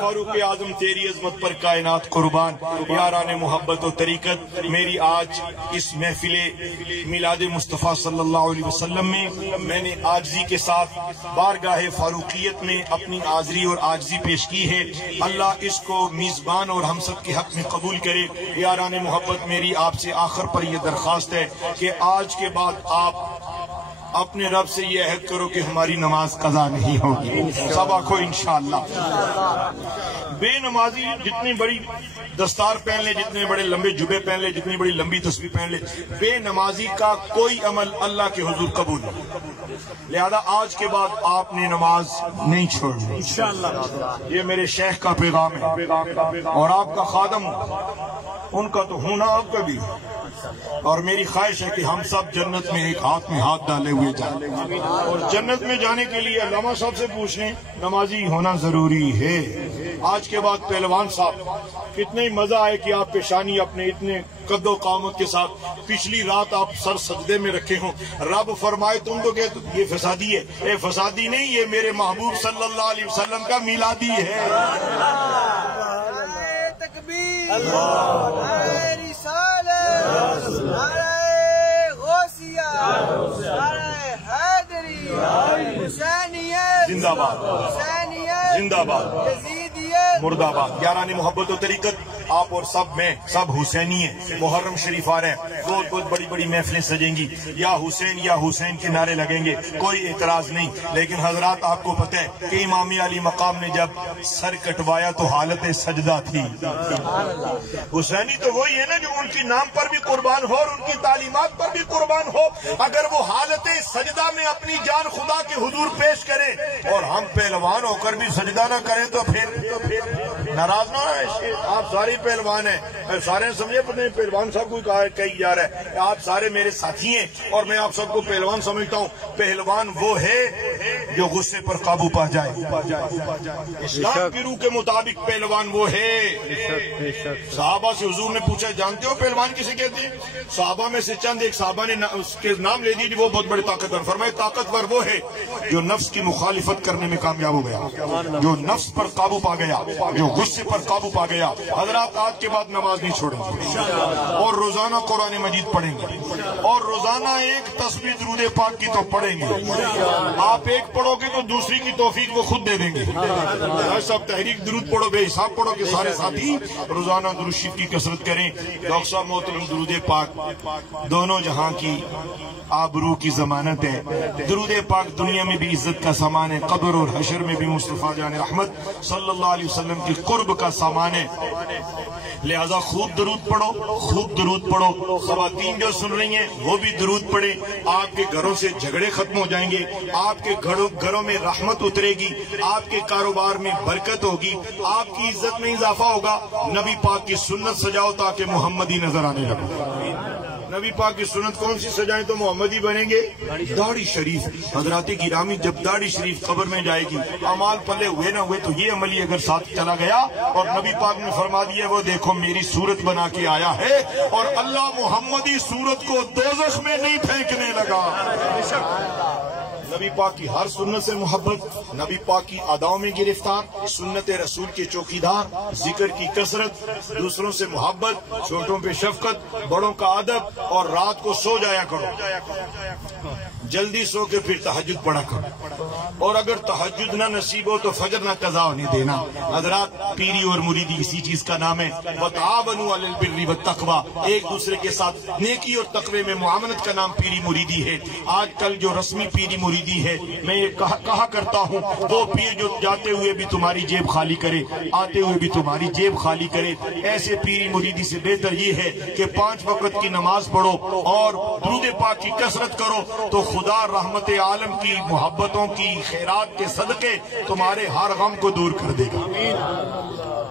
فاروق اعظم تیری عظمت پر کائنات قربان۔ یاران محبت و طریقت، میری آج اس محفل میلاد مصطفیٰ صلی اللہ علیہ وسلم میں نے عاجزی کے ساتھ بارگاہ فاروقیت میں اپنی حاضری اور عاجزی پیش کی ہے۔ اللہ اس کو میزبان اور ہم سب کے حق میں قبول کرے۔ یاران محبت، میری آپ سے آخر پر یہ درخواست ہے کہ آج کے بعد آپ اپنے رب سے یہ عہد کرو کہ ہماری نماز قضا نہیں ہوگی، صبح کو انشاءاللہ۔ بے نمازی جتنی بڑی دستار پہن لے، جتنے بڑے لمبے جبے پہن لے، جتنی بڑی لمبی تسبیح پہن لے، بے نمازی کا کوئی عمل اللہ کے حضور قبول نہیں۔ لہذا آج کے بعد آپ نے نماز نہیں چھوڑنی انشاءاللہ۔ یہ میرے شیخ کا پیغام ہے اور آپ کا خادم ان کا تو ہونا آپ کا بھی، اور میری خواہش ہے کہ ہم سب جنت میں ایک ہاتھ میں ہاتھ ڈالے ہوئے جائیں، اور جنت میں جانے کے لیے علامہ صاحب سے پوچھ لیں نمازی ہونا ضروری ہے۔ آج کے بعد پہلوان صاحب کتنے مزہ آئے کہ آپ پیشانی اپنے اتنے قد و قامت کے ساتھ پچھلی رات آپ سر سجدے میں رکھے ہوں۔ رب فرمائے تم تو کہتے یہ فسادی ہے، یہ فسادی نہیں، یہ میرے محبوب صلی اللہ علیہ وسلم کا میلادی ہے۔ تکبیر، نعرہ رسالت، نعرہ غوثیہ، نعرہ حیدری، حسینیت زندہ باد، حسینیت زندہ باد، یزیدیت مرد آباد۔ یاران محبت و طریقت، آپ اور سب میں سب حسینی ہیں۔ محرم شریف آ رہے ہیں، بہت بڑی بڑی محفلیں سجیں گی، یا حسین کے نعرے لگیں گے، کوئی اعتراض نہیں۔ لیکن حضرات آپ کو پتہ ہے کہ امام علی مقام نے جب سر کٹوایا تو حالت سجدہ تھی۔ حسینی تو وہی ہے نا جو ان کی نام پر بھی قربان ہو اور ان کی تعلیمات پر بھی قربان ہو۔ اگر وہ حالت سجدہ میں اپنی جان خدا کے حضور پیش کرے اور ہم پہلوان ہو کر بھی سجدہ نہ کریں تو پھر ناراض نہ ہو، آپ سارے پہلوان ہیں، سارے سمجھے پتہ نہیں پہلوان صاحب کو کہی جا رہا ہے، آپ سارے میرے ساتھی ہیں اور میں آپ سب کو پہلوان سمجھتا ہوں۔ پہلوان وہ ہے جو غصے پر قابو پا جائے، اسلام کی روح کے مطابق پہلوان وہ ہے۔ صحابہ سے حضور نے پوچھا جانتے ہو پہلوان کسے کہتے ہیں؟ صحابہ میں سے چند ایک صحابہ نے اس کے نام لے دی، وہ بہت بڑے طاقتور۔ فرمائے طاقتور وہ ہے جو نفس کی مخالفت کرنے میں کامیاب ہو گیا، جو نفس پر قابو پا گیا، جو غصے پر قابو پا گیا۔ حضرات آج کے بعد نماز نہیں چھوڑیں گے اور روزانہ قرآن مجید پڑھیں گے اور روزانہ ایک تسبیح درود پاک کی تو پڑھیں گے۔ آپ ایک پڑھو گے تو دوسری کی توفیق وہ خود دے دیں گے۔ سب تحریک درود پڑھو، بے حساب پڑھو کہ سارے ساتھی روزانہ درود شریف کی کثرت کریں۔ ڈاکٹر صاحب محترم، درود پاک دونوں جہاں کی آبرو کی ضمانت ہے۔ درود پاک دنیا میں بھی عزت کا سامان ہے، قبر اور حشر میں بھی مصطفیٰ جان رحمت صلی اللہ علیہ وسلم کی قرب کا سامان ہے۔ لہذا خوب درود پڑھو، خوب درود پڑھو۔ خواتین جو سن رہی ہیں وہ بھی درود پڑھیں، آپ کے گھروں سے جھگڑے ختم ہو جائیں گے، آپ کے گھروں میں رحمت اترے گی، آپ کے کاروبار میں برکت ہوگی، آپ کی عزت میں اضافہ ہوگا۔ نبی پاک کی سنت سجاؤ تاکہ محمدی نظر آنے لگے۔ نبی پاک کی سنت کون سی سجائیں تو محمدی بنیں گے؟ داڑھی شریف۔ حضرات گرامی، جب داڑھی شریف قبر میں جائے گی، اعمال پلے ہوئے نہ ہوئے تو یہ عملی اگر ساتھ چلا گیا اور نبی پاک نے فرما دیا وہ دیکھو میری صورت بنا کے آیا ہے، اور اللہ محمدی صورت کو دوزخ میں نہیں پھینکنے لگا۔ نبی پاک کی ہر سنت سے محبت، نبی پاک کی اداؤں میں گرفتار، سنت رسول کے چوکیدار، ذکر کی کثرت، دوسروں سے محبت، چھوٹوں پہ شفقت، بڑوں کا ادب، اور رات کو سو جایا کرو، جلدی سو کے پھر تہجد پڑھا کرو، اور اگر تہجد نہ نصیب ہو تو فجر نہ قضا ہونے دینا۔ حضرات پیری اور مریدی اسی چیز کا نام ہے، وتعاونوا علی البر والتقوی، ایک دوسرے کے ساتھ نیکی اور تقوی میں معاملت کا نام پیری مریدی ہے۔ آج کل جو رسمی پیری مریدی ہے، میں یہ کہا کرتا ہوں وہ پیر جو جاتے ہوئے بھی تمہاری جیب خالی کرے، آتے ہوئے بھی تمہاری جیب خالی کرے، ایسے پیری مریدی سے بہتر یہ ہے کہ 5 وقت کی نماز پڑھو اور درود پاک کی کثرت کرو، تو خدا رحمت عالم کی محبتوں کی خیرات کے صدقے تمہارے ہر غم کو دور کر دے گا۔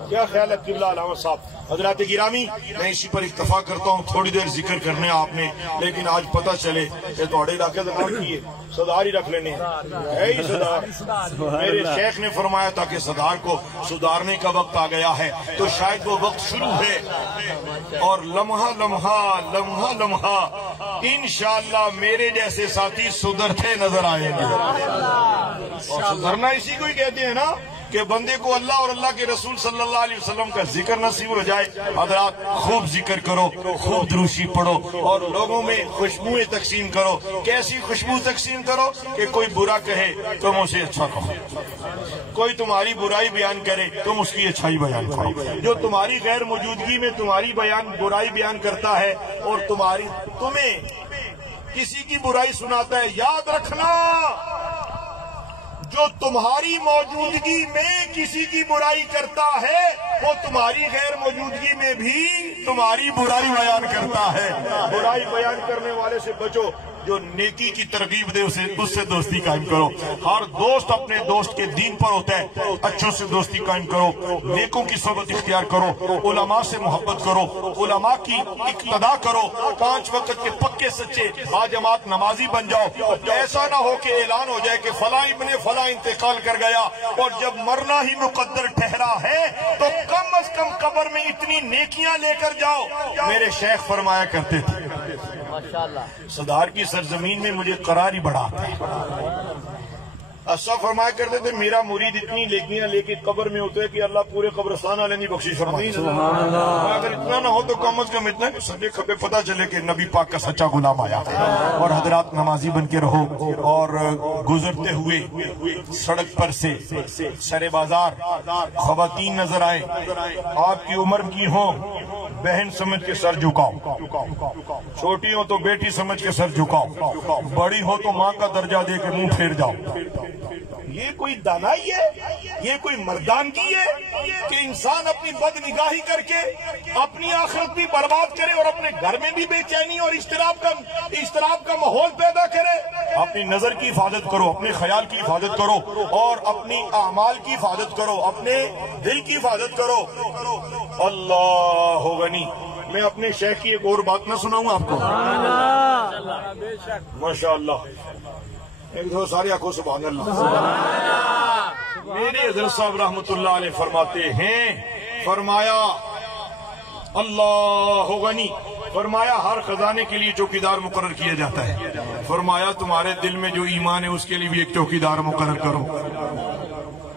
کیا خیال ہے قبلہ علامہ صاحب؟ حضرات گرامی، میں اسی پر اکتفا کرتا ہوں، تھوڑی دیر ذکر کرنے آپ نے، لیکن آج پتہ چلے کہ توڑے علاقے سے نام کیے صدار ہی رکھ لینے ہے ہی صدار۔ میرے شیخ نے فرمایا تھا کہ صدار کو سدھارنے کا وقت آ گیا ہے، تو شاید وہ وقت شروع ہے، اور لمحہ لمحہ لمحہ لمحہ انشاءاللہ میرے جیسے ساتھی سدھرتے نظر آئیں گے۔ اور سدھرنا اسی کو ہی کہتے ہیں نا کہ بندے کو اللہ اور اللہ کے رسول صلی اللہ علیہ وسلم کا ذکر نصیب ہو جائے۔ حضرات خوب ذکر کرو، خوب دروشی پڑھو، اور لوگوں میں خوشبوئیں تقسیم کرو۔ کیسی خوشبو تقسیم کرو کہ کوئی برا کہے تم اسے اچھا کہو، کوئی تمہاری برائی بیان کرے تم اس کی اچھائی بیان کرو، جو تمہاری غیر موجودگی میں تمہاری برائی بیان کرتا ہے اور تمہیں کسی کی برائی سناتا ہے، یاد رکھنا جو تمہاری موجودگی میں کسی کی برائی کرتا ہے وہ تمہاری غیر موجودگی میں بھی تمہاری برائی بیان کرتا ہے۔ برائی بیان کرنے والے سے بچو، جو نیکی کی ترغیب دے اس سے دوستی قائم کرو۔ ہر دوست اپنے دوست کے دین پر ہوتا ہے، اچھوں سے دوستی قائم کرو، نیکوں کی صحبت اختیار کرو، علماء سے محبت کرو، علماء کی اقتداء کرو، 5 وقت کے پکے سچے باجماعت نمازی بن جاؤ۔ ایسا نہ ہو کہ اعلان ہو جائے کہ فلاں ابن فلاں انتقال کر گیا، اور جب مرنا ہی مقدر ٹھہرا ہے تو کم از کم قبر میں اتنی نیکیاں لے کر جاؤ۔ میرے شیخ فرمایا کرتے تھے صدار کی سرزمین میں مجھے قرار ہی بڑھا آتا ہے۔ اصلا فرمایا کرتے تھے میرا مرید اتنی نیکیاں لے کے قبر میں ہوتے ہے کہ اللہ پورے قبرستان والے نہیں بخشش فرمائے۔ اگر اتنا نہ ہو تو کم از کم اتنا کہ سجے کھبے پتہ چلے کہ نبی پاک کا سچا غلام آیا ہے۔ اور حضرات نمازی بن کے رہو، اور گزرتے ہوئے سڑک پر سے سر بازار خواتین نظر آئے، آپ کی عمر کی ہو بہن سمجھ کے سر جھکاؤ، چھوٹی ہو تو بیٹی سمجھ کے سر جھکاؤ، بڑی ہو تو ماں کا درجہ دے کے منہ پھیر جاؤ۔ یہ کوئی دانائی ہے؟ یہ کوئی مردانگی ہے کہ انسان اپنی بد نگاہی کر کے اپنی آخرت بھی برباد کرے اور اپنے گھر میں بھی بے چینی اور اضطراب کا ماحول پیدا کرے؟ اپنی نظر کی حفاظت کرو، اپنے خیال کی حفاظت کرو اور اپنی اعمال کی حفاظت کرو، اپنے دل کی حفاظت کرو۔ اللہ غنی۔ میں اپنے شیخ کی ایک اور بات نہ سناؤں آپ کو؟ ماشاءاللہ، ایک دو سارے آنکھوں سبحان اللہ۔ میرے حضرت صاحب رحمت اللہ علیہ فرماتے ہیں، فرمایا اللہ غنی، فرمایا ہر خزانے کے لیے چوکیدار مقرر کیا جاتا ہے، فرمایا تمہارے دل میں جو ایمان ہے اس کے لیے بھی ایک چوکیدار مقرر کرو،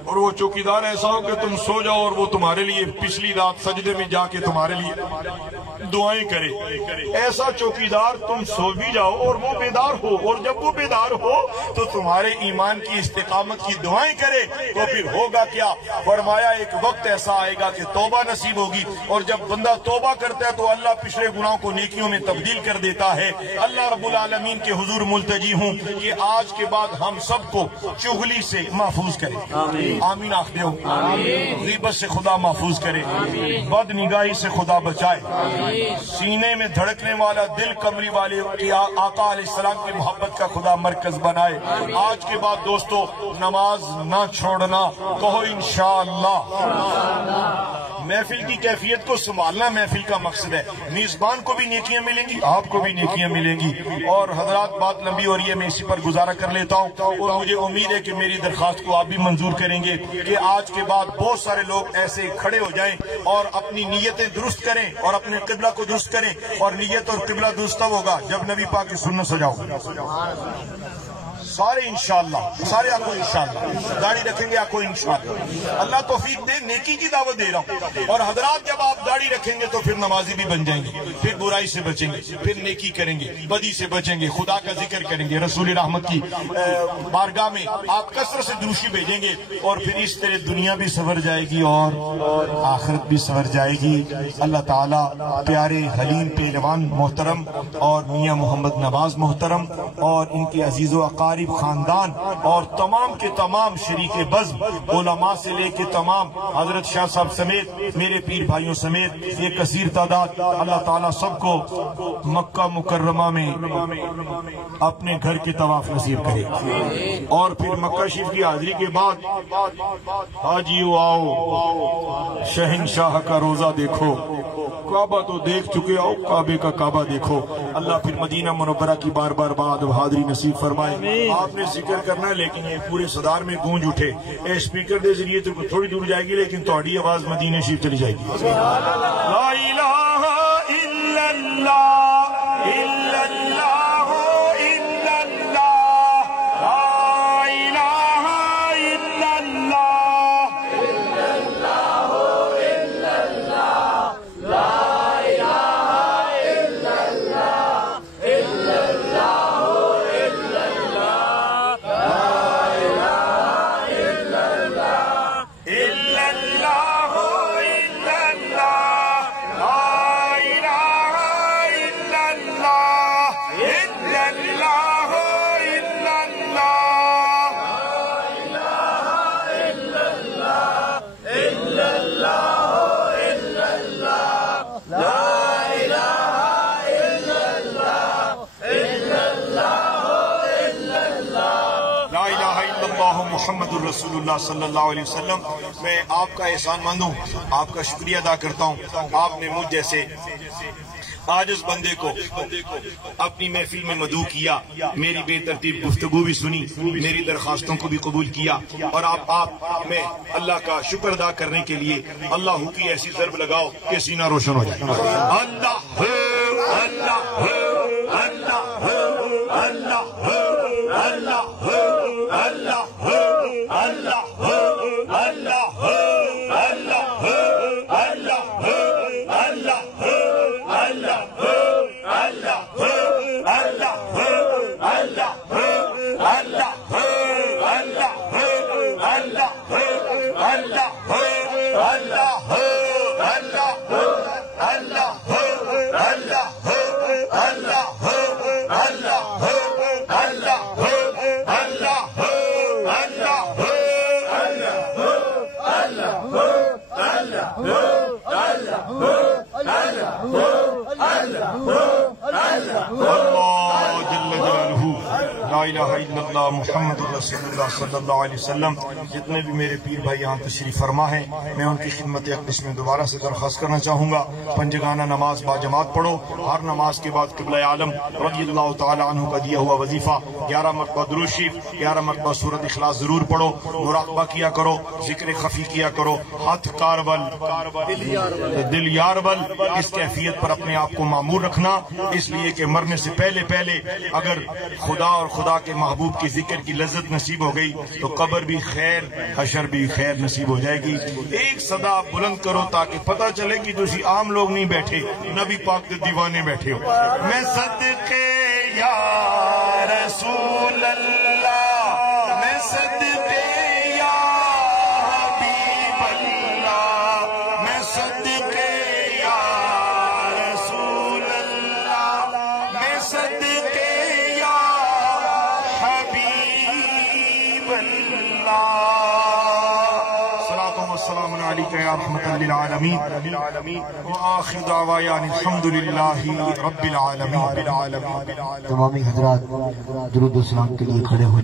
اور وہ چوکیدار ایسا ہو کہ تم سو جاؤ اور وہ تمہارے لیے پچھلی رات سجدے میں جا کے تمہارے لیے دعائیں کرے۔ ایسا چوکیدار تم سو بھی جاؤ اور وہ بیدار ہو، اور جب وہ بیدار ہو تو تمہارے ایمان کی استقامت کی دعائیں کرے، تو پھر ہوگا کیا؟ فرمایا ایک وقت ایسا آئے گا کہ توبہ نصیب ہوگی، اور جب بندہ توبہ کرتا ہے تو اللہ پچھلے گناہوں کو نیکیوں میں تبدیل کر دیتا ہے۔ اللہ رب العالمین کے حضور ملتجی ہوں کہ آج کے بعد ہم سب کو چغلی سے محفوظ کرے، آمین آخ دیو، غیبت سے خدا محفوظ کرے، بد نگاہی سے خدا بچائے، سینے میں دھڑکنے والا دل کمری والے آقا علیہ السلام کی محبت کا خدا مرکز بنائے۔ آج کے بعد دوستو نماز نہ چھوڑنا، کہو انشاءاللہ۔ محفل کی کیفیت کو سنبھالنا محفل کا مقصد ہے، میزبان کو بھی نیکیاں ملیں گی، آپ کو بھی نیکیاں ملیں گی۔ اور حضرات بات لمبی ہو رہی ہے، میں اسی پر گزارا کر لیتا ہوں، اور مجھے امید ہے کہ میری درخواست کو آپ بھی منظور کریں گے کہ آج کے بعد بہت سارے لوگ ایسے کھڑے ہو جائیں اور اپنی نیتیں درست کریں اور اپنے قبلہ کو درست کریں، اور نیت اور قبلہ درست تب ہوگا جب نبی پاک کی سنت سجاؤ۔ سارے انشاءاللہ، سارے آپ کو انشاءاللہ، داڑھی رکھیں گے آپ کو انشاءاللہ، اللہ توفیق دے، نیکی کی دعوت دے رہا ہوں۔ اور حضرات جب آپ داڑھی رکھیں گے تو پھر نمازی بھی بن جائیں گے، پھر برائی سے بچیں گے، پھر نیکی کریں گے، بدی سے بچیں گے، خدا کا ذکر کریں گے، رسول رحمت کی بارگاہ میں آپ کثرت سے دوشی بھیجیں گے، اور پھر اس طرح دنیا بھی سنور جائے گی اور آخرت بھی سنور جائے گی۔ اللہ تعالیٰ پیارے حلیم پہلوان محترم اور میاں محمد نواز محترم اور ان کے عزیز و اقارب خاندان اور تمام کے تمام شریک بزم، علماء سے لے کے تمام حضرت شاہ صاحب سمیت میرے پیر بھائیوں سمیت یہ کثیر تعداد، اللہ تعالیٰ سب کو مکہ مکرمہ میں اپنے گھر کے طواف نصیب کرے، اور پھر مکہ شریف کی حاضری کے بعد حاجیو آؤ شہنشاہ کا روزہ دیکھو، کعبہ تو دیکھ چکے، آؤ کعبے کا کعبہ دیکھو۔ اللہ پھر مدینہ منورہ کی بار بار بعد حاضری نصیب فرمائے۔ آپ نے ذکر کرنا ہے لیکن یہ پورے صدار میں گونج اٹھے، اے اسپیکر دے ذریعے تو تھوڑی دور جائے گی لیکن تھوڑی آواز مدینہ شریف چلی جائے گی۔ لا الہ الا اللہ الا اللہ الا اللہ، لا الہ الا اللہ الا اللہ الا اللہ، لا الہ الا اللہ الا اللہ الا اللہ، لا الہ الا اللہ الا اللہ الا اللہ، لا الہ الا اللہ الا اللہ الا اللہ، الا اللہ الا اللہ، لا الہ الا اللہ الا اللہ الا اللہ، لا الہ الا اللہ محمد الرسول اللہ صلی اللہ علیہ وسلم۔ میں آپ کا احسان مند ہوں، آپ کا شکریہ ادا کرتا ہوں، آپ نے مجھ جیسے عاجز بندے کو اپنی محفل میں مدعو کیا، میری بے ترتیب گفتگو بھی سنی، میری درخواستوں کو بھی قبول کیا، اور آپ میں اللہ کا شکر ادا کرنے کے لیے اللہ کی ایسی ضرب لگاؤ کہ سینہ روشن ہو جائے۔ اللہ اللہ اللہ اللہ اللہ اللہ اللہ اللہ اللہ الہ الا اللہ محمد رسول اللہ صلی اللہ علیہ وسلم. جتنے بھی میرے پیر بھائی یہاں تشریف فرما ہیں میں ان کی خدمت اقدس میں دوبارہ سے درخواست کرنا چاہوں گا پنجگانہ نماز با جماعت پڑھو. ہر نماز کے بعد قبلہ عالم رضی اللہ تعالی عنہ کا دیا ہوا وظیفہ 11 مرتبہ درود شریف 11 مرتبہ سورۃ اخلاص ضرور پڑھو. مراقبہ کیا کرو, ذکر خفی کیا کرو. ہاتھ کاربل دل یاربل, اس کیفیت پر اپنے آپ کو معمور رکھنا, اس لیے کہ مرنے سے پہلے اگر خدا اور خدا کے محبوب کے ذکر کی لذت نصیب ہو گئی تو قبر بھی خیر, حشر بھی خیر نصیب ہو جائے گی. ایک صدا بلند کرو تاکہ پتہ چلے کہ تسی عام لوگ نہیں بیٹھے, نبی پاک کے دیوانے بیٹھے ہو. میں صدقے یا رسول اللہ, میں صدقے یا حبیب اللہ, میں صدقے یا رسول اللہ, میں صدقے یا حبیب اللہ. صلاۃ و سلام علیک یا رحمۃ للعالمین وآخر دعوانا الحمدللہ رب العالمین. تمامی حضرات درود و سلام کے لیے کھڑے ہو